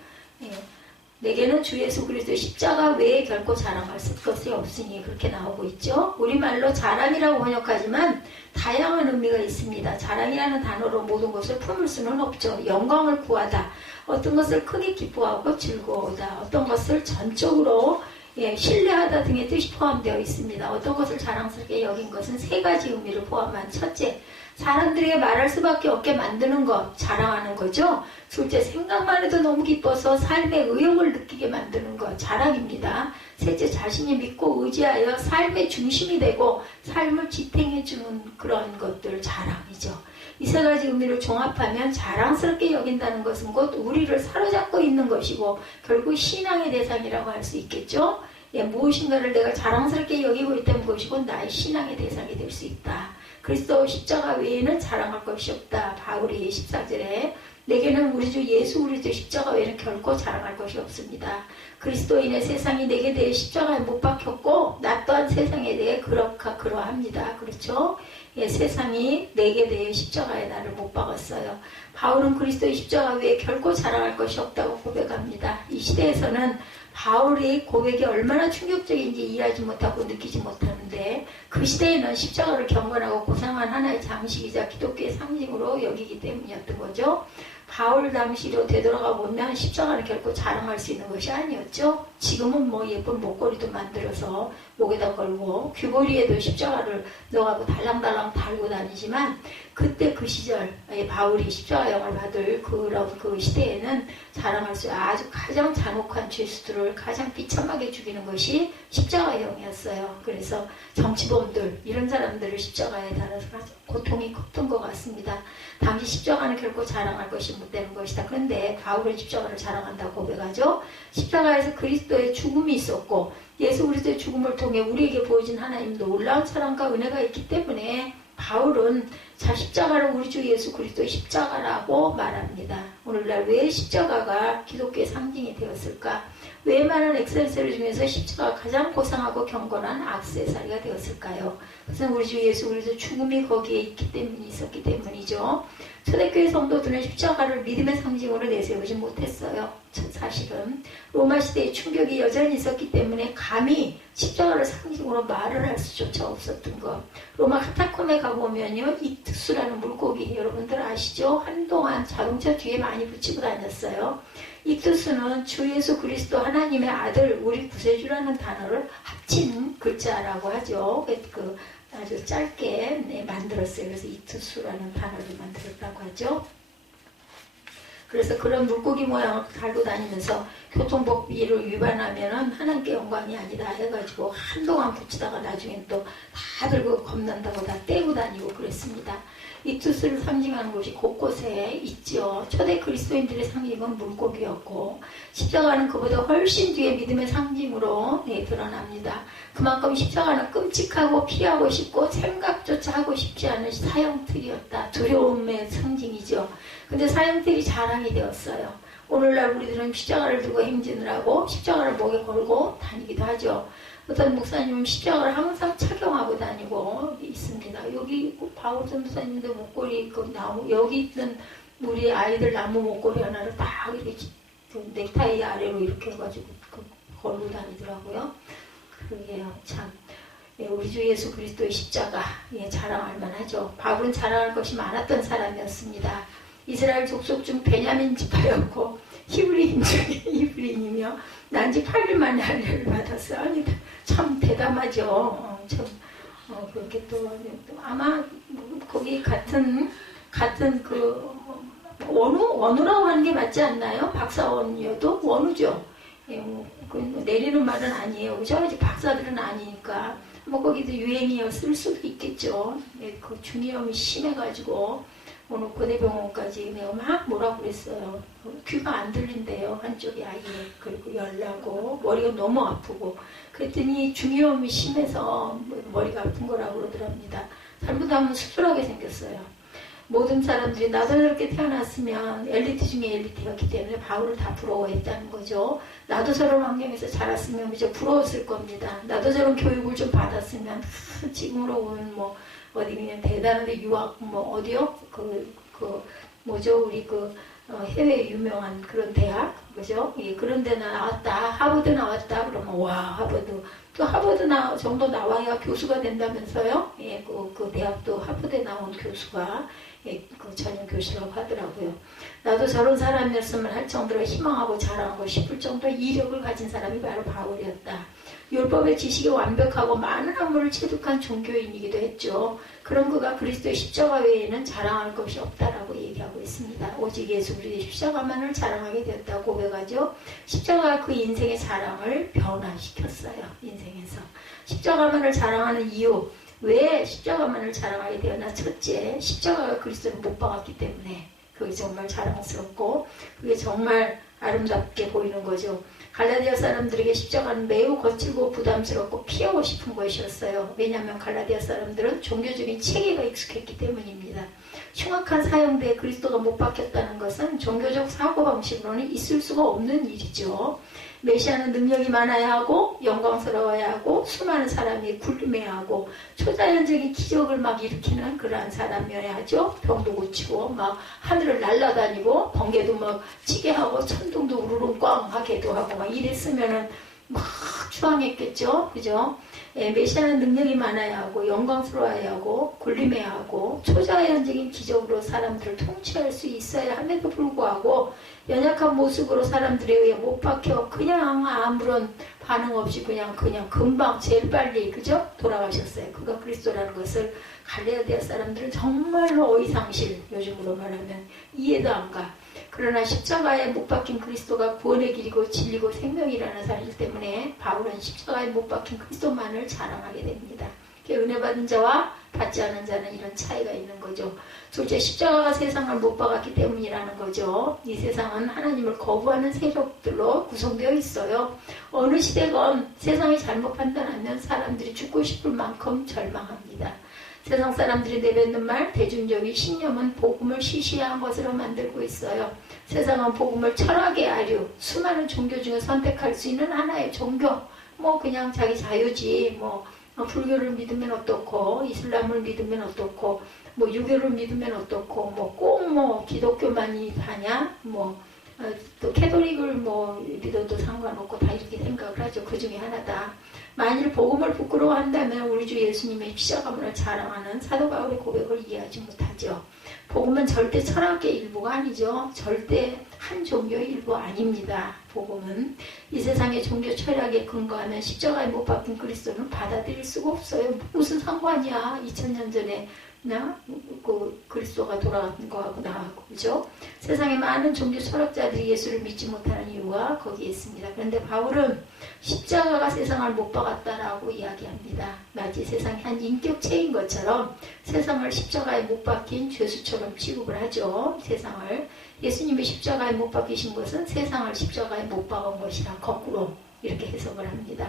내게는 주 예수 그리스도의 십자가 외에 결코 자랑할 것이 없으니 그렇게 나오고 있죠. 우리말로 자랑이라고 번역하지만 다양한 의미가 있습니다. 자랑이라는 단어로 모든 것을 품을 수는 없죠. 영광을 구하다. 어떤 것을 크게 기뻐하고 즐거워하다. 어떤 것을 전적으로 예, 신뢰하다 등의 뜻이 포함되어 있습니다. 어떤 것을 자랑스럽게 여긴 것은 세 가지 의미를 포함한 첫째, 사람들에게 말할 수밖에 없게 만드는 것, 자랑하는 거죠. 둘째, 생각만 해도 너무 기뻐서 삶의 의욕을 느끼게 만드는 것, 자랑입니다. 셋째, 자신이 믿고 의지하여 삶의 중심이 되고 삶을 지탱해주는 그런 것들, 자랑이죠. 이 세 가지 의미를 종합하면 자랑스럽게 여긴다는 것은 곧 우리를 사로잡고 있는 것이고 결국 신앙의 대상이라고 할 수 있겠죠. 예, 무엇인가를 내가 자랑스럽게 여기고 있다는 것이고 나의 신앙의 대상이 될 수 있다. 그리스도 십자가 외에는 자랑할 것이 없다. 바울이 14절에 내게는 우리 주 예수 그리스도 십자가 외에는 결코 자랑할 것이 없습니다. 그리스도인의 세상이 내게 대해 십자가에 못 박혔고 나 또한 세상에 대해 그러합니다. 그렇죠? 예, 세상이 내게 대해 십자가에 나를 못 박았어요. 바울은 그리스도의 십자가 외에 결코 자랑할 것이 없다고 고백합니다. 이 시대에서는 바울의 고백이 얼마나 충격적인지 이해하지 못하고 느끼지 못하는데 그 시대에는 십자가를 경건하고 고상한 하나의 장식이자 기독교의 상징으로 여기기 때문이었던 거죠. 바울 당시로 되돌아가 보면 십자가는 결코 자랑할 수 있는 것이 아니었죠. 지금은 뭐 예쁜 목걸이도 만들어서 목에다 걸고 귀걸이에도 십자가를 넣어가고 달랑달랑 달고 다니지만 그때 그 시절 바울이 십자가형을 받을 그런 그 시대에는 자랑할 수 아주 가장 잔혹한 죄수들을 가장 비참하게 죽이는 것이 십자가형이었어요. 그래서 정치범들 이런 사람들을 십자가에 달아서 고통이 컸던 것 같습니다. 당시 십자가는 결코 자랑할 것이 못 되는 것이다. 그런데 바울은 십자가를 자랑한다고 고백하죠. 십자가에서 그리스도의 죽음이 있었고 예수 그리스도의 죽음을 통해 우리에게 보여진 하나님 놀라운 사랑과 은혜가 있기 때문에 바울은 자 십자가를 우리 주 예수 그리스도의 십자가라고 말합니다. 오늘날 왜 십자가가 기독교의 상징이 되었을까? 왜 많은 액세서리 중에서 십자가가 가장 고상하고 경건한 액세서리가 되었을까요? 그것은 우리 주 예수 그리스도의 죽음이 거기에 있었기 때문이죠. 초대교회 성도들은 십자가를 믿음의 상징으로 내세우지 못했어요. 사실은 로마 시대의 충격이 여전히 있었기 때문에 감히 십자가를 상징으로 말을 할 수조차 없었던 것. 로마 카타콤에 가보면요, 익투스라는 물고기 여러분들 아시죠? 한동안 자동차 뒤에 많이 붙이고 다녔어요. 익투스는 주 예수 그리스도 하나님의 아들 우리 구세주라는 단어를 합친 글자라고 하죠. 그 아주 짧게 만들었어요. 그래서 익투스라는 단어를 만들었다고 하죠. 그래서 그런 물고기 모양을 달고 다니면서 교통법규를 위반하면은 하나님께 영광이 아니다 해가지고 한동안 붙이다가 나중엔 또 다들 그 겁난다고 다 떼고 다니고 그랬습니다. 익투스를 상징하는 곳이 곳곳에 있죠. 초대 그리스도인들의 상징은 물고기였고 십자가는 그보다 훨씬 뒤에 믿음의 상징으로 드러납니다. 그만큼 십자가는 끔찍하고 피하고 싶고 생각조차 하고 싶지 않은 사형틀이었다. 두려움의 상징이죠. 근데 사형틀이 자랑이 되었어요. 오늘날 우리들은 십자가를 두고 행진을 하고 십자가를 목에 걸고 다니기도 하죠. 어떤 목사님은 십자가를 항상 착용하고 다니고 있습니다. 여기 바울 전도사님도 목걸이 그 나무 여기 있던 우리 아이들 나무 목걸이 하나를 딱 이렇게 그 넥타이 아래로 이렇게 해가지고 걸고 다니더라고요. 그게 참 우리 주 예수 그리스도의 십자가 자랑할 만하죠. 바울은 자랑할 것이 많았던 사람이었습니다. 이스라엘 족속 중 베냐민 지파였고 히브리인 중에 히브리인이며 난지 8일 만에 할례를 받았어요. 아니 참 대담하죠. 그렇게 또 아마 거기 같은 그 원우라고 하는 게 맞지 않나요? 박사원이어도 원우죠. 내리는 말은 아니에요. 그죠? 박사들은 아니니까 뭐 거기도 유행이었을 수도 있겠죠. 그 중이염이 심해가지고 오늘 고대병원까지 내가 막 뭐라고 그랬어요. 귀가 안 들린대요. 한쪽이 아예. 그리고 열나고 머리가 너무 아프고 그랬더니 중이염이 심해서 머리가 아픈 거라고 그러더랍니다. 잘못하면 수술하게 생겼어요. 모든 사람들이 나도 저렇게 태어났으면 엘리트 중에 엘리트였기 때문에 바울을 다 부러워했다는 거죠. 나도 저런 환경에서 자랐으면 이제 부러웠을 겁니다. 나도 저런 교육을 좀 받았으면 지금으로 보면 뭐 어디 그냥 대단한데 유학 뭐 어디요? 뭐죠? 우리 해외 유명한 그런 대학 그죠? 예, 그런 데 나왔다 하버드 나왔다 그러면 와 하버드 또 하버드 정도 나와야 교수가 된다면서요. 예, 그 대학도 하버드에 나온 교수가 예, 그 전임 교수라고 하더라고요. 나도 저런 사람이었으면 할 정도로 희망하고 자랑하고 싶을 정도의 이력을 가진 사람이 바로 바울이었다. 율법의 지식이 완벽하고 많은 학문을 체득한 종교인이기도 했죠. 그런 그가 그리스도의 십자가 외에는 자랑할 것이 없다라고 얘기하고 있습니다. 오직 예수 그리스도의 십자가만을 자랑하게 되었다고 고백하죠. 십자가가 그 인생의 자랑을 변화시켰어요. 인생에서. 십자가만을 자랑하는 이유, 왜 십자가만을 자랑하게 되었나? 첫째, 십자가가 그리스도를 못 박았기 때문에 그게 정말 자랑스럽고 그게 정말 아름답게 보이는 거죠. 갈라디아 사람들에게 십자가는 매우 거칠고 부담스럽고 피하고 싶은 것이었어요. 왜냐하면 갈라디아 사람들은 종교적인 체계가 익숙했기 때문입니다. 흉악한 사형대에 그리스도가 못 박혔다는 것은 종교적 사고방식으로는 있을 수가 없는 일이죠. 메시아는 능력이 많아야 하고 영광스러워야 하고 수많은 사람이 굴림해야 하고 초자연적인 기적을 막 일으키는 그러한 사람이어야 하죠. 병도 고치고 막 하늘을 날아다니고 번개도 막 치게 하고 천둥도 우르르 꽝 하게도 하고 막 이랬으면은 막 추앙했겠죠. 그죠? 예, 메시아는 능력이 많아야 하고 영광스러워야 하고 굴림해야 하고 초자연적인 기적으로 사람들을 통치할 수 있어야 함에도 불구하고 연약한 모습으로 사람들에 의해 못 박혀 그냥 아무런 반응 없이 그냥 금방 제일 빨리 그죠? 돌아가셨어요. 그가 그리스도라는 것을 갈라디아 사람들은 정말로 어이상실, 요즘으로 말하면 이해도 안 가. 그러나 십자가에 못 박힌 그리스도가 구원의 길이고 진리고 생명이라는 사실 때문에 바울은 십자가에 못 박힌 그리스도만을 자랑하게 됩니다. 은혜 받은 자와 받지 않은 자는 이런 차이가 있는 거죠. 둘째, 십자가가 세상을 못 박았기 때문이라는 거죠. 이 세상은 하나님을 거부하는 세력들로 구성되어 있어요. 어느 시대건 세상이 잘못 판단하면 사람들이 죽고 싶을 만큼 절망합니다. 세상 사람들이 내뱉는 말, 대중적인 신념은 복음을 시시한 것으로 만들고 있어요. 세상은 복음을 철학의 아류, 수많은 종교 중에 선택할 수 있는 하나의 종교, 뭐 그냥 자기 자유지, 뭐 불교를 믿으면 어떻고, 이슬람을 믿으면 어떻고, 뭐 유교를 믿으면 어떻고, 뭐 꼭 뭐 기독교만이 다냐, 또 캐톨릭을 뭐 믿어도 상관없고 다 이렇게 생각을 하죠. 그 중에 하나다. 만일 복음을 부끄러워한다면 우리 주 예수님의 십자가문을 자랑하는 사도 바울의 고백을 이해하지 못하죠. 복음은 절대 철학의 일부가 아니죠. 절대 한 종교의 일부 아닙니다. 복음은 이 세상의 종교 철학에 근거하면 십자가에 못 박힌 그리스도는 받아들일 수가 없어요. 무슨 상관이야. 2000년 전에 그리스도가 돌아간 거하고 나하고, 그죠? 세상에 많은 종교 철학자들이 예수를 믿지 못하는 이유가 거기에 있습니다. 그런데 바울은 십자가가 세상을 못 박았다라고 이야기합니다. 마치 세상이 한 인격체인 것처럼 세상을 십자가에 못 박힌 죄수처럼 취급을 하죠. 세상을. 예수님이 십자가에 못 박히신 것은 세상을 십자가에 못 박은 것이라 거꾸로 이렇게 해석을 합니다.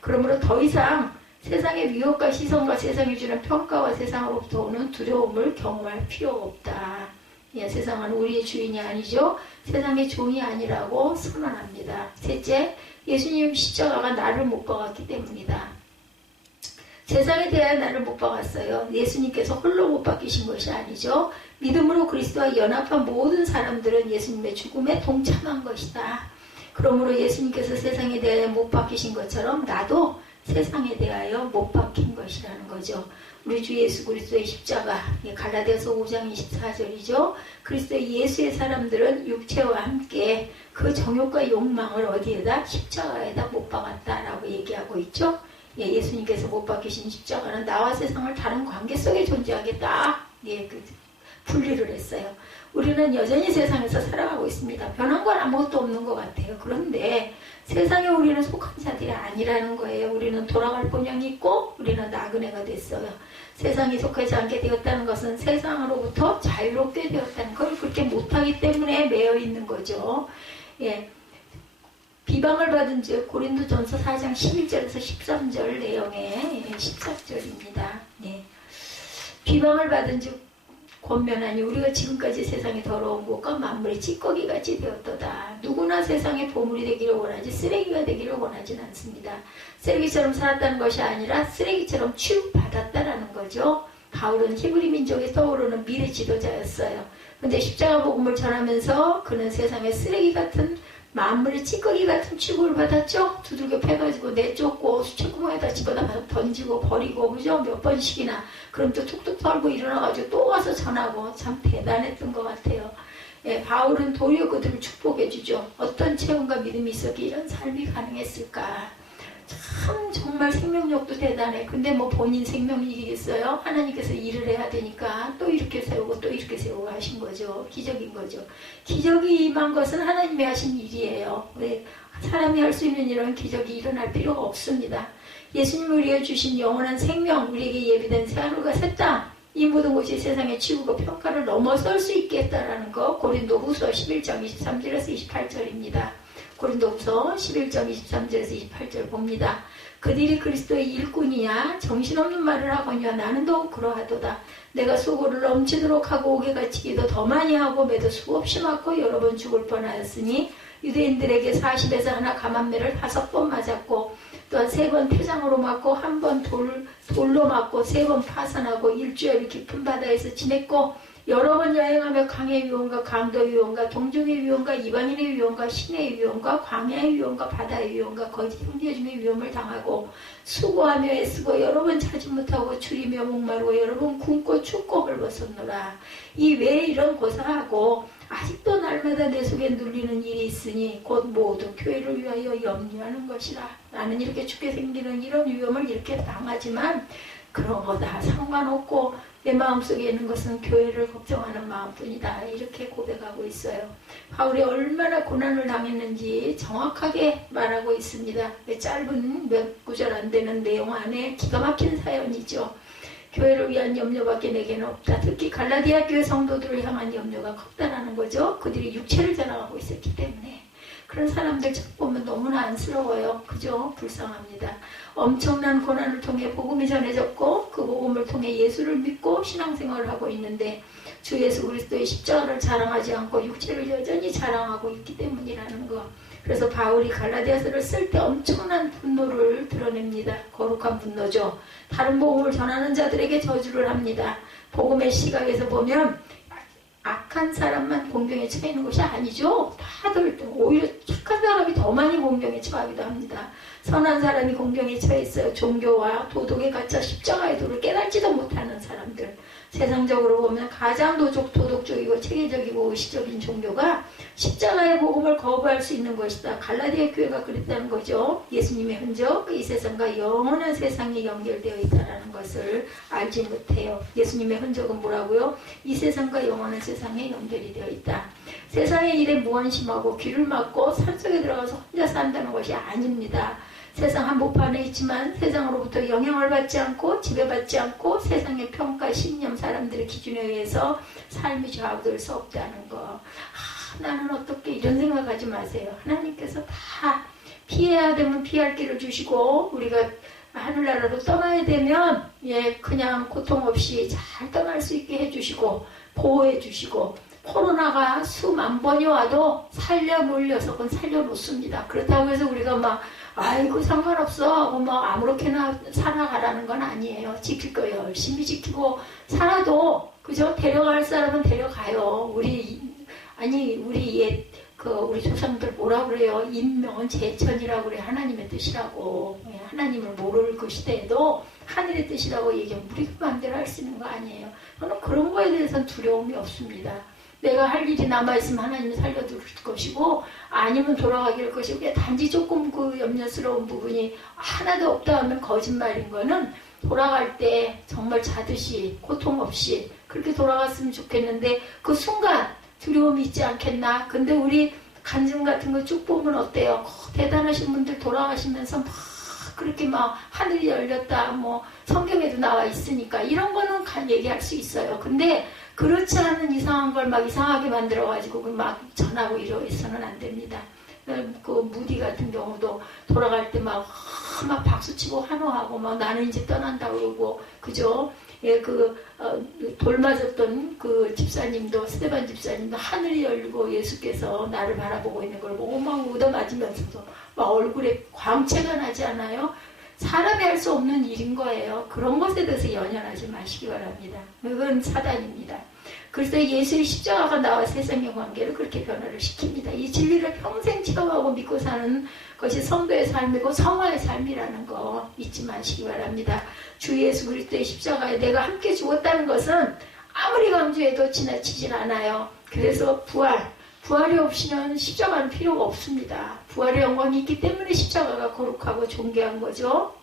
그러므로 더 이상 세상의 위협과 시선과 세상이 주는 평가와 세상으로부터 오는 두려움을 경험할 필요가 없다. 예, 세상은 우리의 주인이 아니죠. 세상의 종이 아니라고 선언합니다. 셋째, 예수님 십자가가 나를 못 박았기 때문이다. 세상에 대하여 나를 못 박았어요. 예수님께서 홀로 못 박히신 것이 아니죠. 믿음으로 그리스도와 연합한 모든 사람들은 예수님의 죽음에 동참한 것이다. 그러므로 예수님께서 세상에 대하여 못 박히신 것처럼 나도 세상에 대하여 못 박힌 것이라는 거죠. 우리 주 예수 그리스도의 십자가, 갈라디아서 5장 24절이죠. 그리스도의 예수의 사람들은 육체와 함께 그 정욕과 욕망을 어디에다? 십자가에다 못 박았다라고 얘기하고 있죠. 예수님께서 못 박히신 십자가는 나와 세상을 다른 관계 속에 존재하겠다. 분리를 했어요. 우리는 여전히 세상에서 살아가고 있습니다. 변한 건 아무것도 없는 것 같아요. 그런데 세상에 우리는 속한 자들이 아니라는 거예요. 우리는 돌아갈 본향이 있고 우리는 나그네가 됐어요. 세상에 속하지 않게 되었다는 것은 세상으로부터 자유롭게 되었다는 걸 그렇게 못하기 때문에 매여 있는 거죠. 예. 비방을 받은 즉 고린도전서 4장 11절에서 13절 내용의 14절입니다. 예. 비방을 받은 즉 권면하니 우리가 지금까지 세상에 더러운 것과 만물의 찌꺼기같이 되었도다. 누구나 세상의 보물이 되기를 원하지 쓰레기가 되기를 원하진 않습니다. 쓰레기처럼 살았다는 것이 아니라 쓰레기처럼 취급받았다라는 거죠. 바울은 히브리 민족에 떠오르는 미래 지도자였어요. 근데 십자가 복음을 전하면서 그는 세상의 쓰레기 같은 만물의 찌꺼기 같은 취급을 받았죠. 두들겨 패가지고 내쫓고 수천구가 갖다 집어다 던지고 버리고, 그죠? 몇 번씩이나. 그럼 또 툭툭 털고 일어나가지고 또 와서 전하고, 참 대단했던 것 같아요. 예, 바울은 도리어 그들을 축복해주죠. 어떤 체험과 믿음이 있었기에 이런 삶이 가능했을까. 참 정말 생명력도 대단해. 근데 뭐 본인 생명이겠어요? 하나님께서 일을 해야 되니까 또 이렇게 세우고 또 이렇게 세우고 하신 거죠. 기적인 거죠. 기적이 임한 것은 하나님이 하신 일이에요. 왜 사람이 할 수 있는 이런 기적이 일어날 필요가 없습니다. 예수님을 위해 주신 영원한 생명, 우리에게 예비된 새하늘과 새 땅, 이 모든 것이 세상의 치우고 평가를 넘어설 수 있게 했다라는 거, 고린도후서 11장 23절에서 28절입니다. 고린도후서 11장 23절에서 28절 봅니다. 그들이 그리스도의 일꾼이야 정신없는 말을 하거니와 나는 더욱 그러하도다. 내가 수고를 넘치도록 하고 옥에 갇히기도 더 많이 하고 매도 수없이 맞고 여러 번 죽을 뻔하였으니 유대인들에게 40에서 하나 감한매를 5번 맞았고 또한 3번 표장으로 맞고 1번 돌로 맞고 3번 파산하고 일주일 깊은 바다에서 지냈고 여러 번 여행하며 강의 위험과 강도의 위험과 동족의 위험과 이방인의 위험과 신의 위험과 광야의 위험과 바다의 위험과 거짓 형제 중의 위험을 당하고 수고하며 애쓰고 여러 번 자지 못하고 줄이며 목마르고 여러 번 굶고 춥고 헐벗었노라. 이 외에 이런 고사하고 아직도 날마다 내 속에 눌리는 일이 있으니 곧 모든 교회를 위하여 염려하는 것이라. 나는 이렇게 죽게 생기는 이런 위험을 이렇게 당하지만 그런 거 다 상관없고 내 마음속에 있는 것은 교회를 걱정하는 마음뿐이다. 이렇게 고백하고 있어요. 바울이 얼마나 고난을 당했는지 정확하게 말하고 있습니다. 짧은 몇 구절 안 되는 내용 안에 기가 막힌 사연이죠. 교회를 위한 염려밖에 내게는 없다. 특히 갈라디아 교회 성도들을 향한 염려가 컸다라는 거죠. 그들이 육체를 자랑하고 있었기 때문에. 그런 사람들 책 보면 너무나 안쓰러워요. 그죠? 불쌍합니다. 엄청난 고난을 통해 복음이 전해졌고 그 복음을 통해 예수를 믿고 신앙생활을 하고 있는데 주 예수 그리스도의 십자가를 자랑하지 않고 육체를 여전히 자랑하고 있기 때문이라는 거. 그래서 바울이 갈라디아서를 쓸 때 엄청난 분노를 드러냅니다. 거룩한 분노죠. 다른 복음을 전하는 자들에게 저주를 합니다. 복음의 시각에서 보면 악한 사람만 공경에 처해있는 것이 아니죠. 다들 오히려 착한 사람이 더 많이 공경에 처하기도 합니다. 선한 사람이 공경에 처해있어요. 종교와 도덕에 갇혀 십자가의 도를 깨닫지도 못하는 사람들. 세상적으로 보면 가장 도덕적이고 체계적이고 의식적인 종교가 십자가의 복음을 거부할 수 있는 것이다. 갈라디아 교회가 그랬다는 거죠. 예수님의 흔적, 이 세상과 영원한 세상이 연결되어 있다는 것을 알지 못해요. 예수님의 흔적은 뭐라고요? 이 세상과 영원한 세상에 연결이 되어 있다. 세상의 일에 무관심하고 귀를 막고 산속에 들어가서 혼자 산다는 것이 아닙니다. 세상 한복판에 있지만 세상으로부터 영향을 받지 않고 지배받지 않고 세상의 평가, 신념, 사람들의 기준에 의해서 삶이 좌우될 수 없다는 거. 나는 어떻게 이런 생각하지 마세요. 하나님께서 다 피해야 되면 피할 길을 주시고 우리가 하늘나라로 떠나야 되면 그냥 고통 없이 잘 떠날 수 있게 해주시고 보호해 주시고 코로나가 수만 번이 와도 살려놓으려서 그건 살려놓습니다. 그렇다고 해서 우리가 막 아이고 상관없어 하고 뭐 아무렇게나 살아가라는 건 아니에요. 지킬 거 열심히 지키고 살아도 그죠? 데려갈 사람은 데려가요. 우리 우리 조상들 뭐라 그래요? 인명은 제천이라고 그래. 하나님의 뜻이라고. 하나님을 모를 그 시대에도 하늘의 뜻이라고 얘기하면 우리가 마음대로 할 수 있는 거 아니에요. 저는 그런 거에 대해서는 두려움이 없습니다. 내가 할 일이 남아있으면 하나님이 살려줄 것이고 아니면 돌아가게 할 것이고 단지 조금 그 염려스러운 부분이 하나도 없다 하면 거짓말인 거는 돌아갈 때 정말 자듯이 고통 없이 그렇게 돌아갔으면 좋겠는데 그 순간 두려움이 있지 않겠나. 근데 우리 간증 같은 거 쭉 보면 어때요? 대단하신 분들 돌아가시면서 막 그렇게 막 하늘이 열렸다 뭐 성경에도 나와 있으니까 이런 거는 얘기할 수 있어요. 근데 그렇지 않은 이상한 걸 막 이상하게 만들어가지고 막 전하고 이러서는 안 됩니다. 그 무디 같은 경우도 돌아갈 때 막 박수치고 환호하고 막 나는 이제 떠난다고 그러고 그죠? 돌 맞았던 그 집사님도 스테반 집사님도 하늘이 열리고 예수께서 나를 바라보고 있는 걸 보고 막 얻어맞으면서도 막 얼굴에 광채가 나지 않아요? 사람이 할 수 없는 일인 거예요. 그런 것에 대해서 연연하지 마시기 바랍니다. 그건 사단입니다. 그래서 예수의 십자가가 나와 세상의 관계를 그렇게 변화를 시킵니다. 이 진리를 평생 체험하고 믿고 사는 것이 성도의 삶이고 성화의 삶이라는 거 잊지 마시기 바랍니다. 주 예수 그리스도의 십자가에 내가 함께 죽었다는 것은 아무리 강조해도 지나치질 않아요. 그래서 부활이 없이는 십자가는 필요가 없습니다. 부활의 영광이 있기 때문에 십자가가 거룩하고 존귀한 거죠.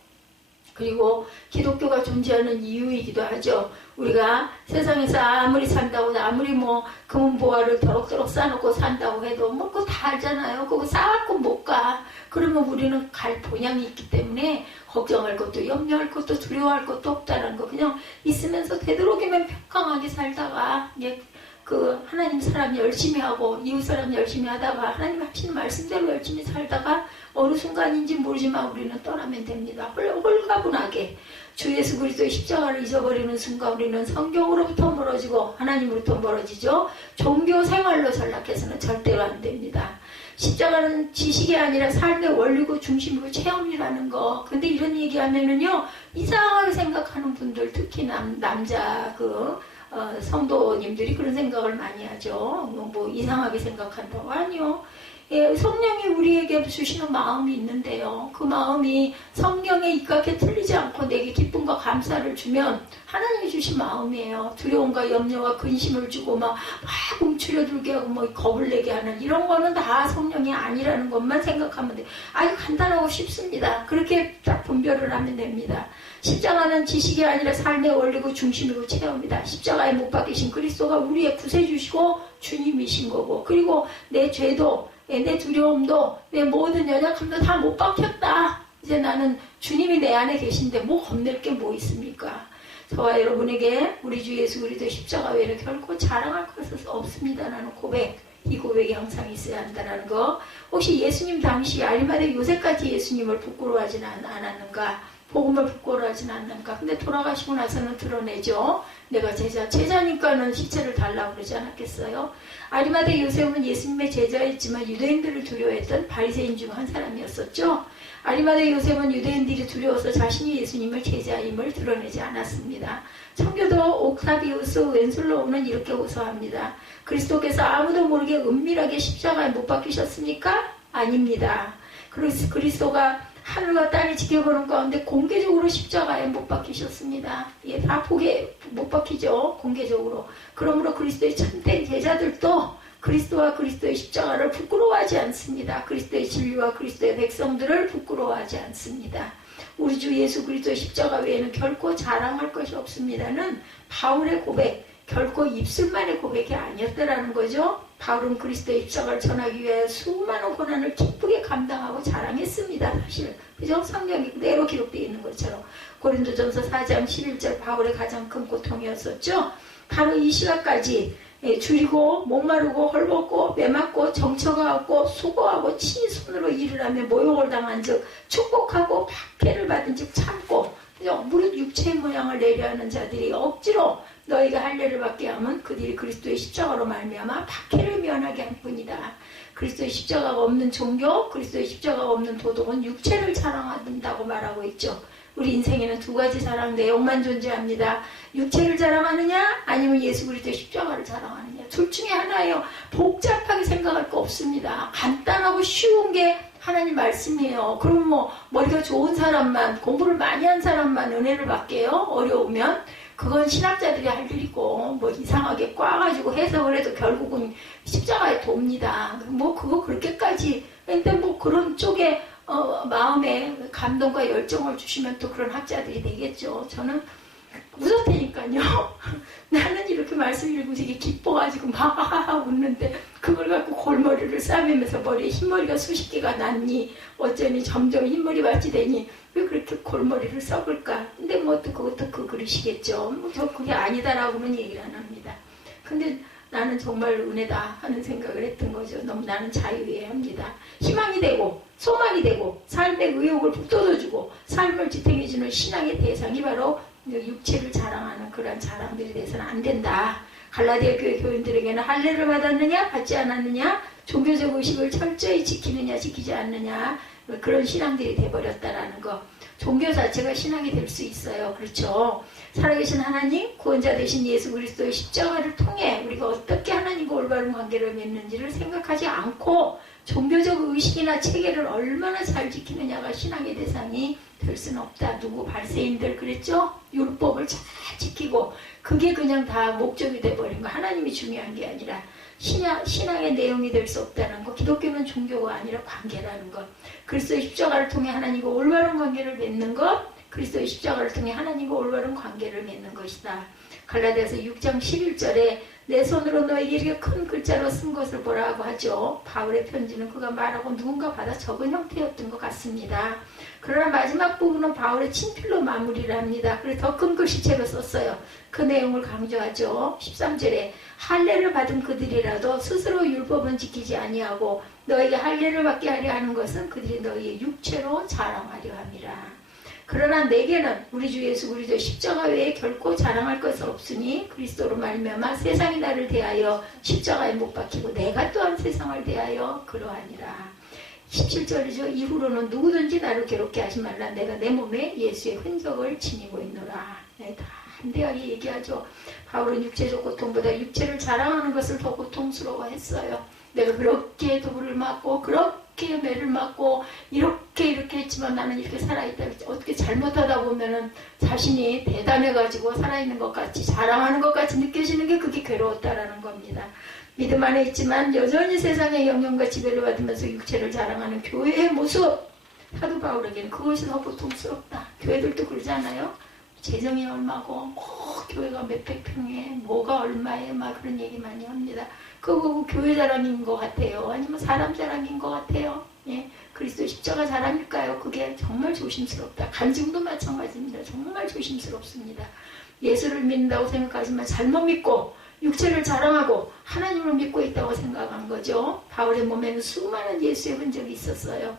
그리고 기독교가 존재하는 이유이기도 하죠. 우리가 세상에서 아무리 산다고 아무리 뭐 금은보화를 더럭더럭 쌓아놓고 산다고 해도 뭐 그거 다 알잖아요. 그거 쌓아갖고 못 가. 그러면 우리는 갈 본향이 있기 때문에 걱정할 것도 염려할 것도 두려워할 것도 없다는 거. 그냥 있으면서 되도록이면 평강하게 살다가 그 하나님 사람 열심히 하고 이웃 사람 열심히 하다가 하나님 하시는 말씀대로 열심히 살다가 어느 순간인지 모르지만 우리는 떠나면 됩니다. 홀가분하게 주 예수 그리스도의 십자가를 잊어버리는 순간 우리는 성경으로부터 멀어지고 하나님으로부터 멀어지죠. 종교 생활로 전락해서는 절대로 안 됩니다. 십자가는 지식이 아니라 삶의 원리고 중심이고 체험이라는 거. 근데 이런 얘기하면은요 이상하게 생각하는 분들 특히 남자 성도님들이 그런 생각을 많이 하죠. 뭐 이상하게 생각한다고. 아니요. 예, 성령이 우리에게 주시는 마음이 있는데요. 그 마음이 성경에 입각해 틀리지 않고 내게 기쁨과 감사를 주면 하나님이 주신 마음이에요. 두려움과 염려와 근심을 주고 막 움츠려들게 하고 뭐 겁을 내게 하는 이런 거는 다 성령이 아니라는 것만 생각하면 돼요. 아주 간단하고 쉽습니다. 그렇게 딱 분별을 하면 됩니다. 십자가는 지식이 아니라 삶의 원리고 중심이고 체험이다. 십자가에 못 박히신 그리스도가 우리의 구세주시고 주님이신 거고, 그리고 내 죄도 내 두려움도 내 모든 연약함도 다 못 박혔다. 이제 나는 주님이 내 안에 계신데 뭐 겁낼 게 뭐 있습니까? 저와 여러분에게 우리 주 예수 그리스도의 십자가 외에는 결코 자랑할 것은 없습니다라는 고백, 이 고백이 항상 있어야 한다는 거. 혹시 예수님 당시 아리마대 요새까지 예수님을 부끄러워하지는 않았는가? 복음을 부끄러워하지는 않는가? 근데 돌아가시고 나서는 드러내죠. 내가 제자니까는 시체를 달라고 그러지 않았겠어요? 아리마대 요셉은 예수님의 제자였지만 유대인들을 두려워했던 바리새인 중 한 사람이었었죠. 아리마대 요셉은 유대인들이 두려워서 자신이 예수님을 제자임을 드러내지 않았습니다. 청교도 옥타비우스 웬슬로우는 이렇게 호소합니다. 그리스도께서 아무도 모르게 은밀하게 십자가에 못 박히셨습니까? 아닙니다. 그리스도가 하늘과 땅이 지켜보는 가운데 공개적으로 십자가에 못 박히셨습니다. 예, 다 못 박히죠. 공개적으로. 그러므로 그리스도의 참된 제자들도 그리스도와 그리스도의 십자가를 부끄러워하지 않습니다. 그리스도의 진리와 그리스도의 백성들을 부끄러워하지 않습니다. 우리 주 예수 그리스도의 십자가 외에는 결코 자랑할 것이 없습니다는 바울의 고백, 결코 입술만의 고백이 아니었다라는 거죠. 바울은 그리스도의 십자가를 전하기 위해 수많은 고난을 기쁘게 감당하고 자랑했습니다. 사실 그죠? 성경이 그대로 기록되어 있는 것처럼. 고린도전서 4장 11절 바울의 가장 큰 고통이었었죠. 바로 이 시각까지 줄이고 목마르고 헐벗고 매맞고 정처가 없고 수고하고 친히 손으로 일을 하며 모욕을 당한 즉 축복하고 박해를 받은 즉 참고, 그죠? 무릇 육체의 모양을 내려하는 자들이 억지로 너희가 할례를 받게 하면 그들이 그리스도의 십자가로 말미암아 박해를 면하게 할 뿐이다. 그리스도의 십자가가 없는 종교, 그리스도의 십자가가 없는 도덕은 육체를 자랑한다고 말하고 있죠. 우리 인생에는 두 가지 자랑 내용만 존재합니다. 육체를 자랑하느냐 아니면 예수 그리스도의 십자가를 자랑하느냐. 둘 중에 하나예요. 복잡하게 생각할 거 없습니다. 간단하고 쉬운 게 하나님 말씀이에요. 그럼 뭐 머리가 좋은 사람만, 공부를 많이 한 사람만 은혜를 받게요. 어려우면 그건 신학자들이 할 일이고 뭐 이상하게 꽈가지고 해석을 해도 결국은 십자가에 돕니다. 뭐 그거 그렇게까지. 근데 뭐 그런 쪽에 마음에 감동과 열정을 주시면 또 그런 학자들이 되겠죠. 저는 웃었다니까요. 나는 이렇게 말씀 읽으면서 이게 기뻐가지고 막 웃는데 그걸 갖고 골머리를 싸매면서 머리에 흰머리가 수십 개가 났니 어쩌니 점점 흰머리 같이 되니 왜 그렇게 골머리를 썩을까. 근데 뭐 또 그것도 그 그릇이겠죠. 뭐 저 그게 아니다라고는 얘기를 안 합니다. 근데 나는 정말 은혜다 하는 생각을 했던 거죠. 너무 나는 자유해야 합니다. 희망이 되고 소망이 되고 삶의 의욕을 북돋워주고 삶을 지탱해주는 신앙의 대상이 바로 육체를 자랑하는 그런 자랑들이 돼서는 안 된다. 갈라디아 교회 교인들에게는 할례를 받았느냐 받지 않았느냐, 종교적 의식을 철저히 지키느냐 지키지 않느냐, 그런 신앙들이 돼버렸다라는 거. 종교 자체가 신앙이 될 수 있어요. 그렇죠? 살아계신 하나님, 구원자 되신 예수 그리스도의 십자가를 통해 우리가 어떻게 하나님과 올바른 관계를 맺는지를 생각하지 않고 종교적 의식이나 체계를 얼마나 잘 지키느냐가 신앙의 대상이 될 수는 없다. 누구 바리새인들 그랬죠? 율법을 잘 지키고 그게 그냥 다 목적이 돼버린 거. 하나님이 중요한 게 아니라 신앙의 내용이 될 수 없다는 거. 기독교는 종교가 아니라 관계라는 것. 그리스도의 십자가를 통해 하나님과 올바른 관계를 맺는 것. 그리스도의 십자가를 통해 하나님과 올바른 관계를 맺는 것이다. 갈라디아서 6장 11절에 내 손으로 너에게 이렇게 큰 글자로 쓴 것을 보라고 하죠. 바울의 편지는 그가 말하고 누군가 받아 적은 형태였던 것 같습니다. 그러나 마지막 부분은 바울의 친필로 마무리를 합니다. 그래서 더 큰 글씨체로 썼어요. 그 내용을 강조하죠. 13절에 할례를 받은 그들이라도 스스로 율법은 지키지 아니하고 너에게 할례를 받게 하려 하는 것은 그들이 너희의 육체로 자랑하려 함이라. 그러나 내게는 우리 주 예수 그리스도 십자가 외에 결코 자랑할 것 없으니 그리스도로 말미암아 세상이 나를 대하여 십자가에 못 박히고 내가 또한 세상을 대하여 그러하니라. 17절이죠. 이후로는 누구든지 나를 괴롭게 하지 말라. 내가 내 몸에 예수의 흔적을 지니고 있노라. 네, 담대하게 얘기하죠. 바울은 육체적 고통보다 육체를 자랑하는 것을 더 고통스러워했어요. 내가 그렇게 도구를 맞고 그렇게 매를 맞고 이렇게 했지만 나는 이렇게 살아있다. 어떻게 잘못하다 보면은 자신이 대단해가지고 살아있는 것 같이 자랑하는 것 같이 느껴지는 게 그게 괴로웠다라는 겁니다. 믿음 안에 있지만 여전히 세상의 영향과 지배를 받으면서 육체를 자랑하는 교회의 모습. 사도 바울에게는 그것이 더 고통스럽다. 교회들도 그러지 않아요? 재정이 얼마고 교회가 몇백 평에 뭐가 얼마에 막 그런 얘기 많이 합니다. 그거 교회 자랑인 것 같아요? 아니면 사람 자랑인 것 같아요? 예, 그리스도 십자가 자랑일까요? 그게 정말 조심스럽다. 간증도 마찬가지입니다. 정말 조심스럽습니다. 예수를 믿는다고 생각하지만 잘못 믿고 육체를 자랑하고 하나님을 믿고 있다고 생각한 거죠. 바울의 몸에는 수많은 예수의 흔적이 있었어요.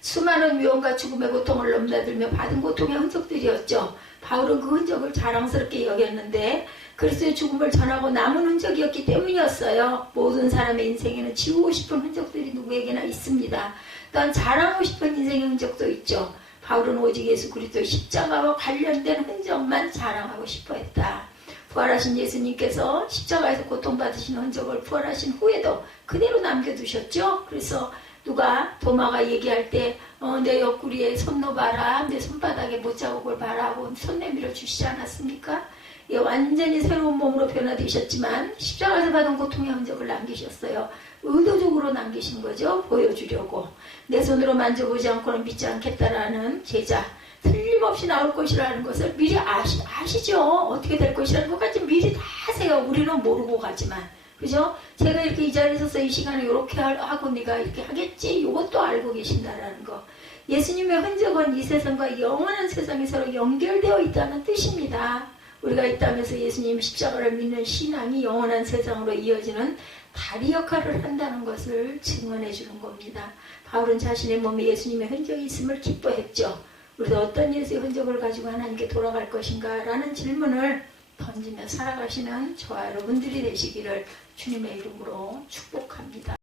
수많은 위험과 죽음의 고통을 넘나들며 받은 고통의 흔적들이었죠. 바울은 그 흔적을 자랑스럽게 여겼는데 그리스도의 죽음을 전하고 남은 흔적이었기 때문이었어요. 모든 사람의 인생에는 지우고 싶은 흔적들이 누구에게나 있습니다. 또한 자랑하고 싶은 인생의 흔적도 있죠. 바울은 오직 예수 그리스도의 십자가와 관련된 흔적만 자랑하고 싶어 했다. 부활하신 예수님께서 십자가에서 고통받으신 흔적을 부활하신 후에도 그대로 남겨두셨죠. 그래서 누가 도마가 얘기할 때 내 옆구리에 손 넣어봐라, 내 손바닥에 못자국을 봐라 하고 손 내밀어 주시지 않았습니까? 예, 완전히 새로운 몸으로 변화되셨지만 십자가에서 받은 고통의 흔적을 남기셨어요. 의도적으로 남기신 거죠. 보여주려고. 내 손으로 만져보지 않고는 믿지 않겠다라는 제자. 틀림없이 나올 것이라는 것을 미리 아시죠? 어떻게 될 것이라는 것까지 미리 다 아세요. 우리는 모르고 가지만. 그죠? 제가 이렇게 이 자리에 서서 이 시간에 이렇게 하고 네가 이렇게 하겠지? 이것도 알고 계신다라는 거. 예수님의 흔적은 이 세상과 영원한 세상이 서로 연결되어 있다는 뜻입니다. 우리가 있다면서 예수님 십자가를 믿는 신앙이 영원한 세상으로 이어지는 다리 역할을 한다는 것을 증언해 주는 겁니다. 바울은 자신의 몸에 예수님의 흔적이 있음을 기뻐했죠. 우리도 어떤 예수의 흔적을 가지고 하나님께 돌아갈 것인가 라는 질문을 던지며 살아가시는 저와 여러분들이 되시기를 주님의 이름으로 축복합니다.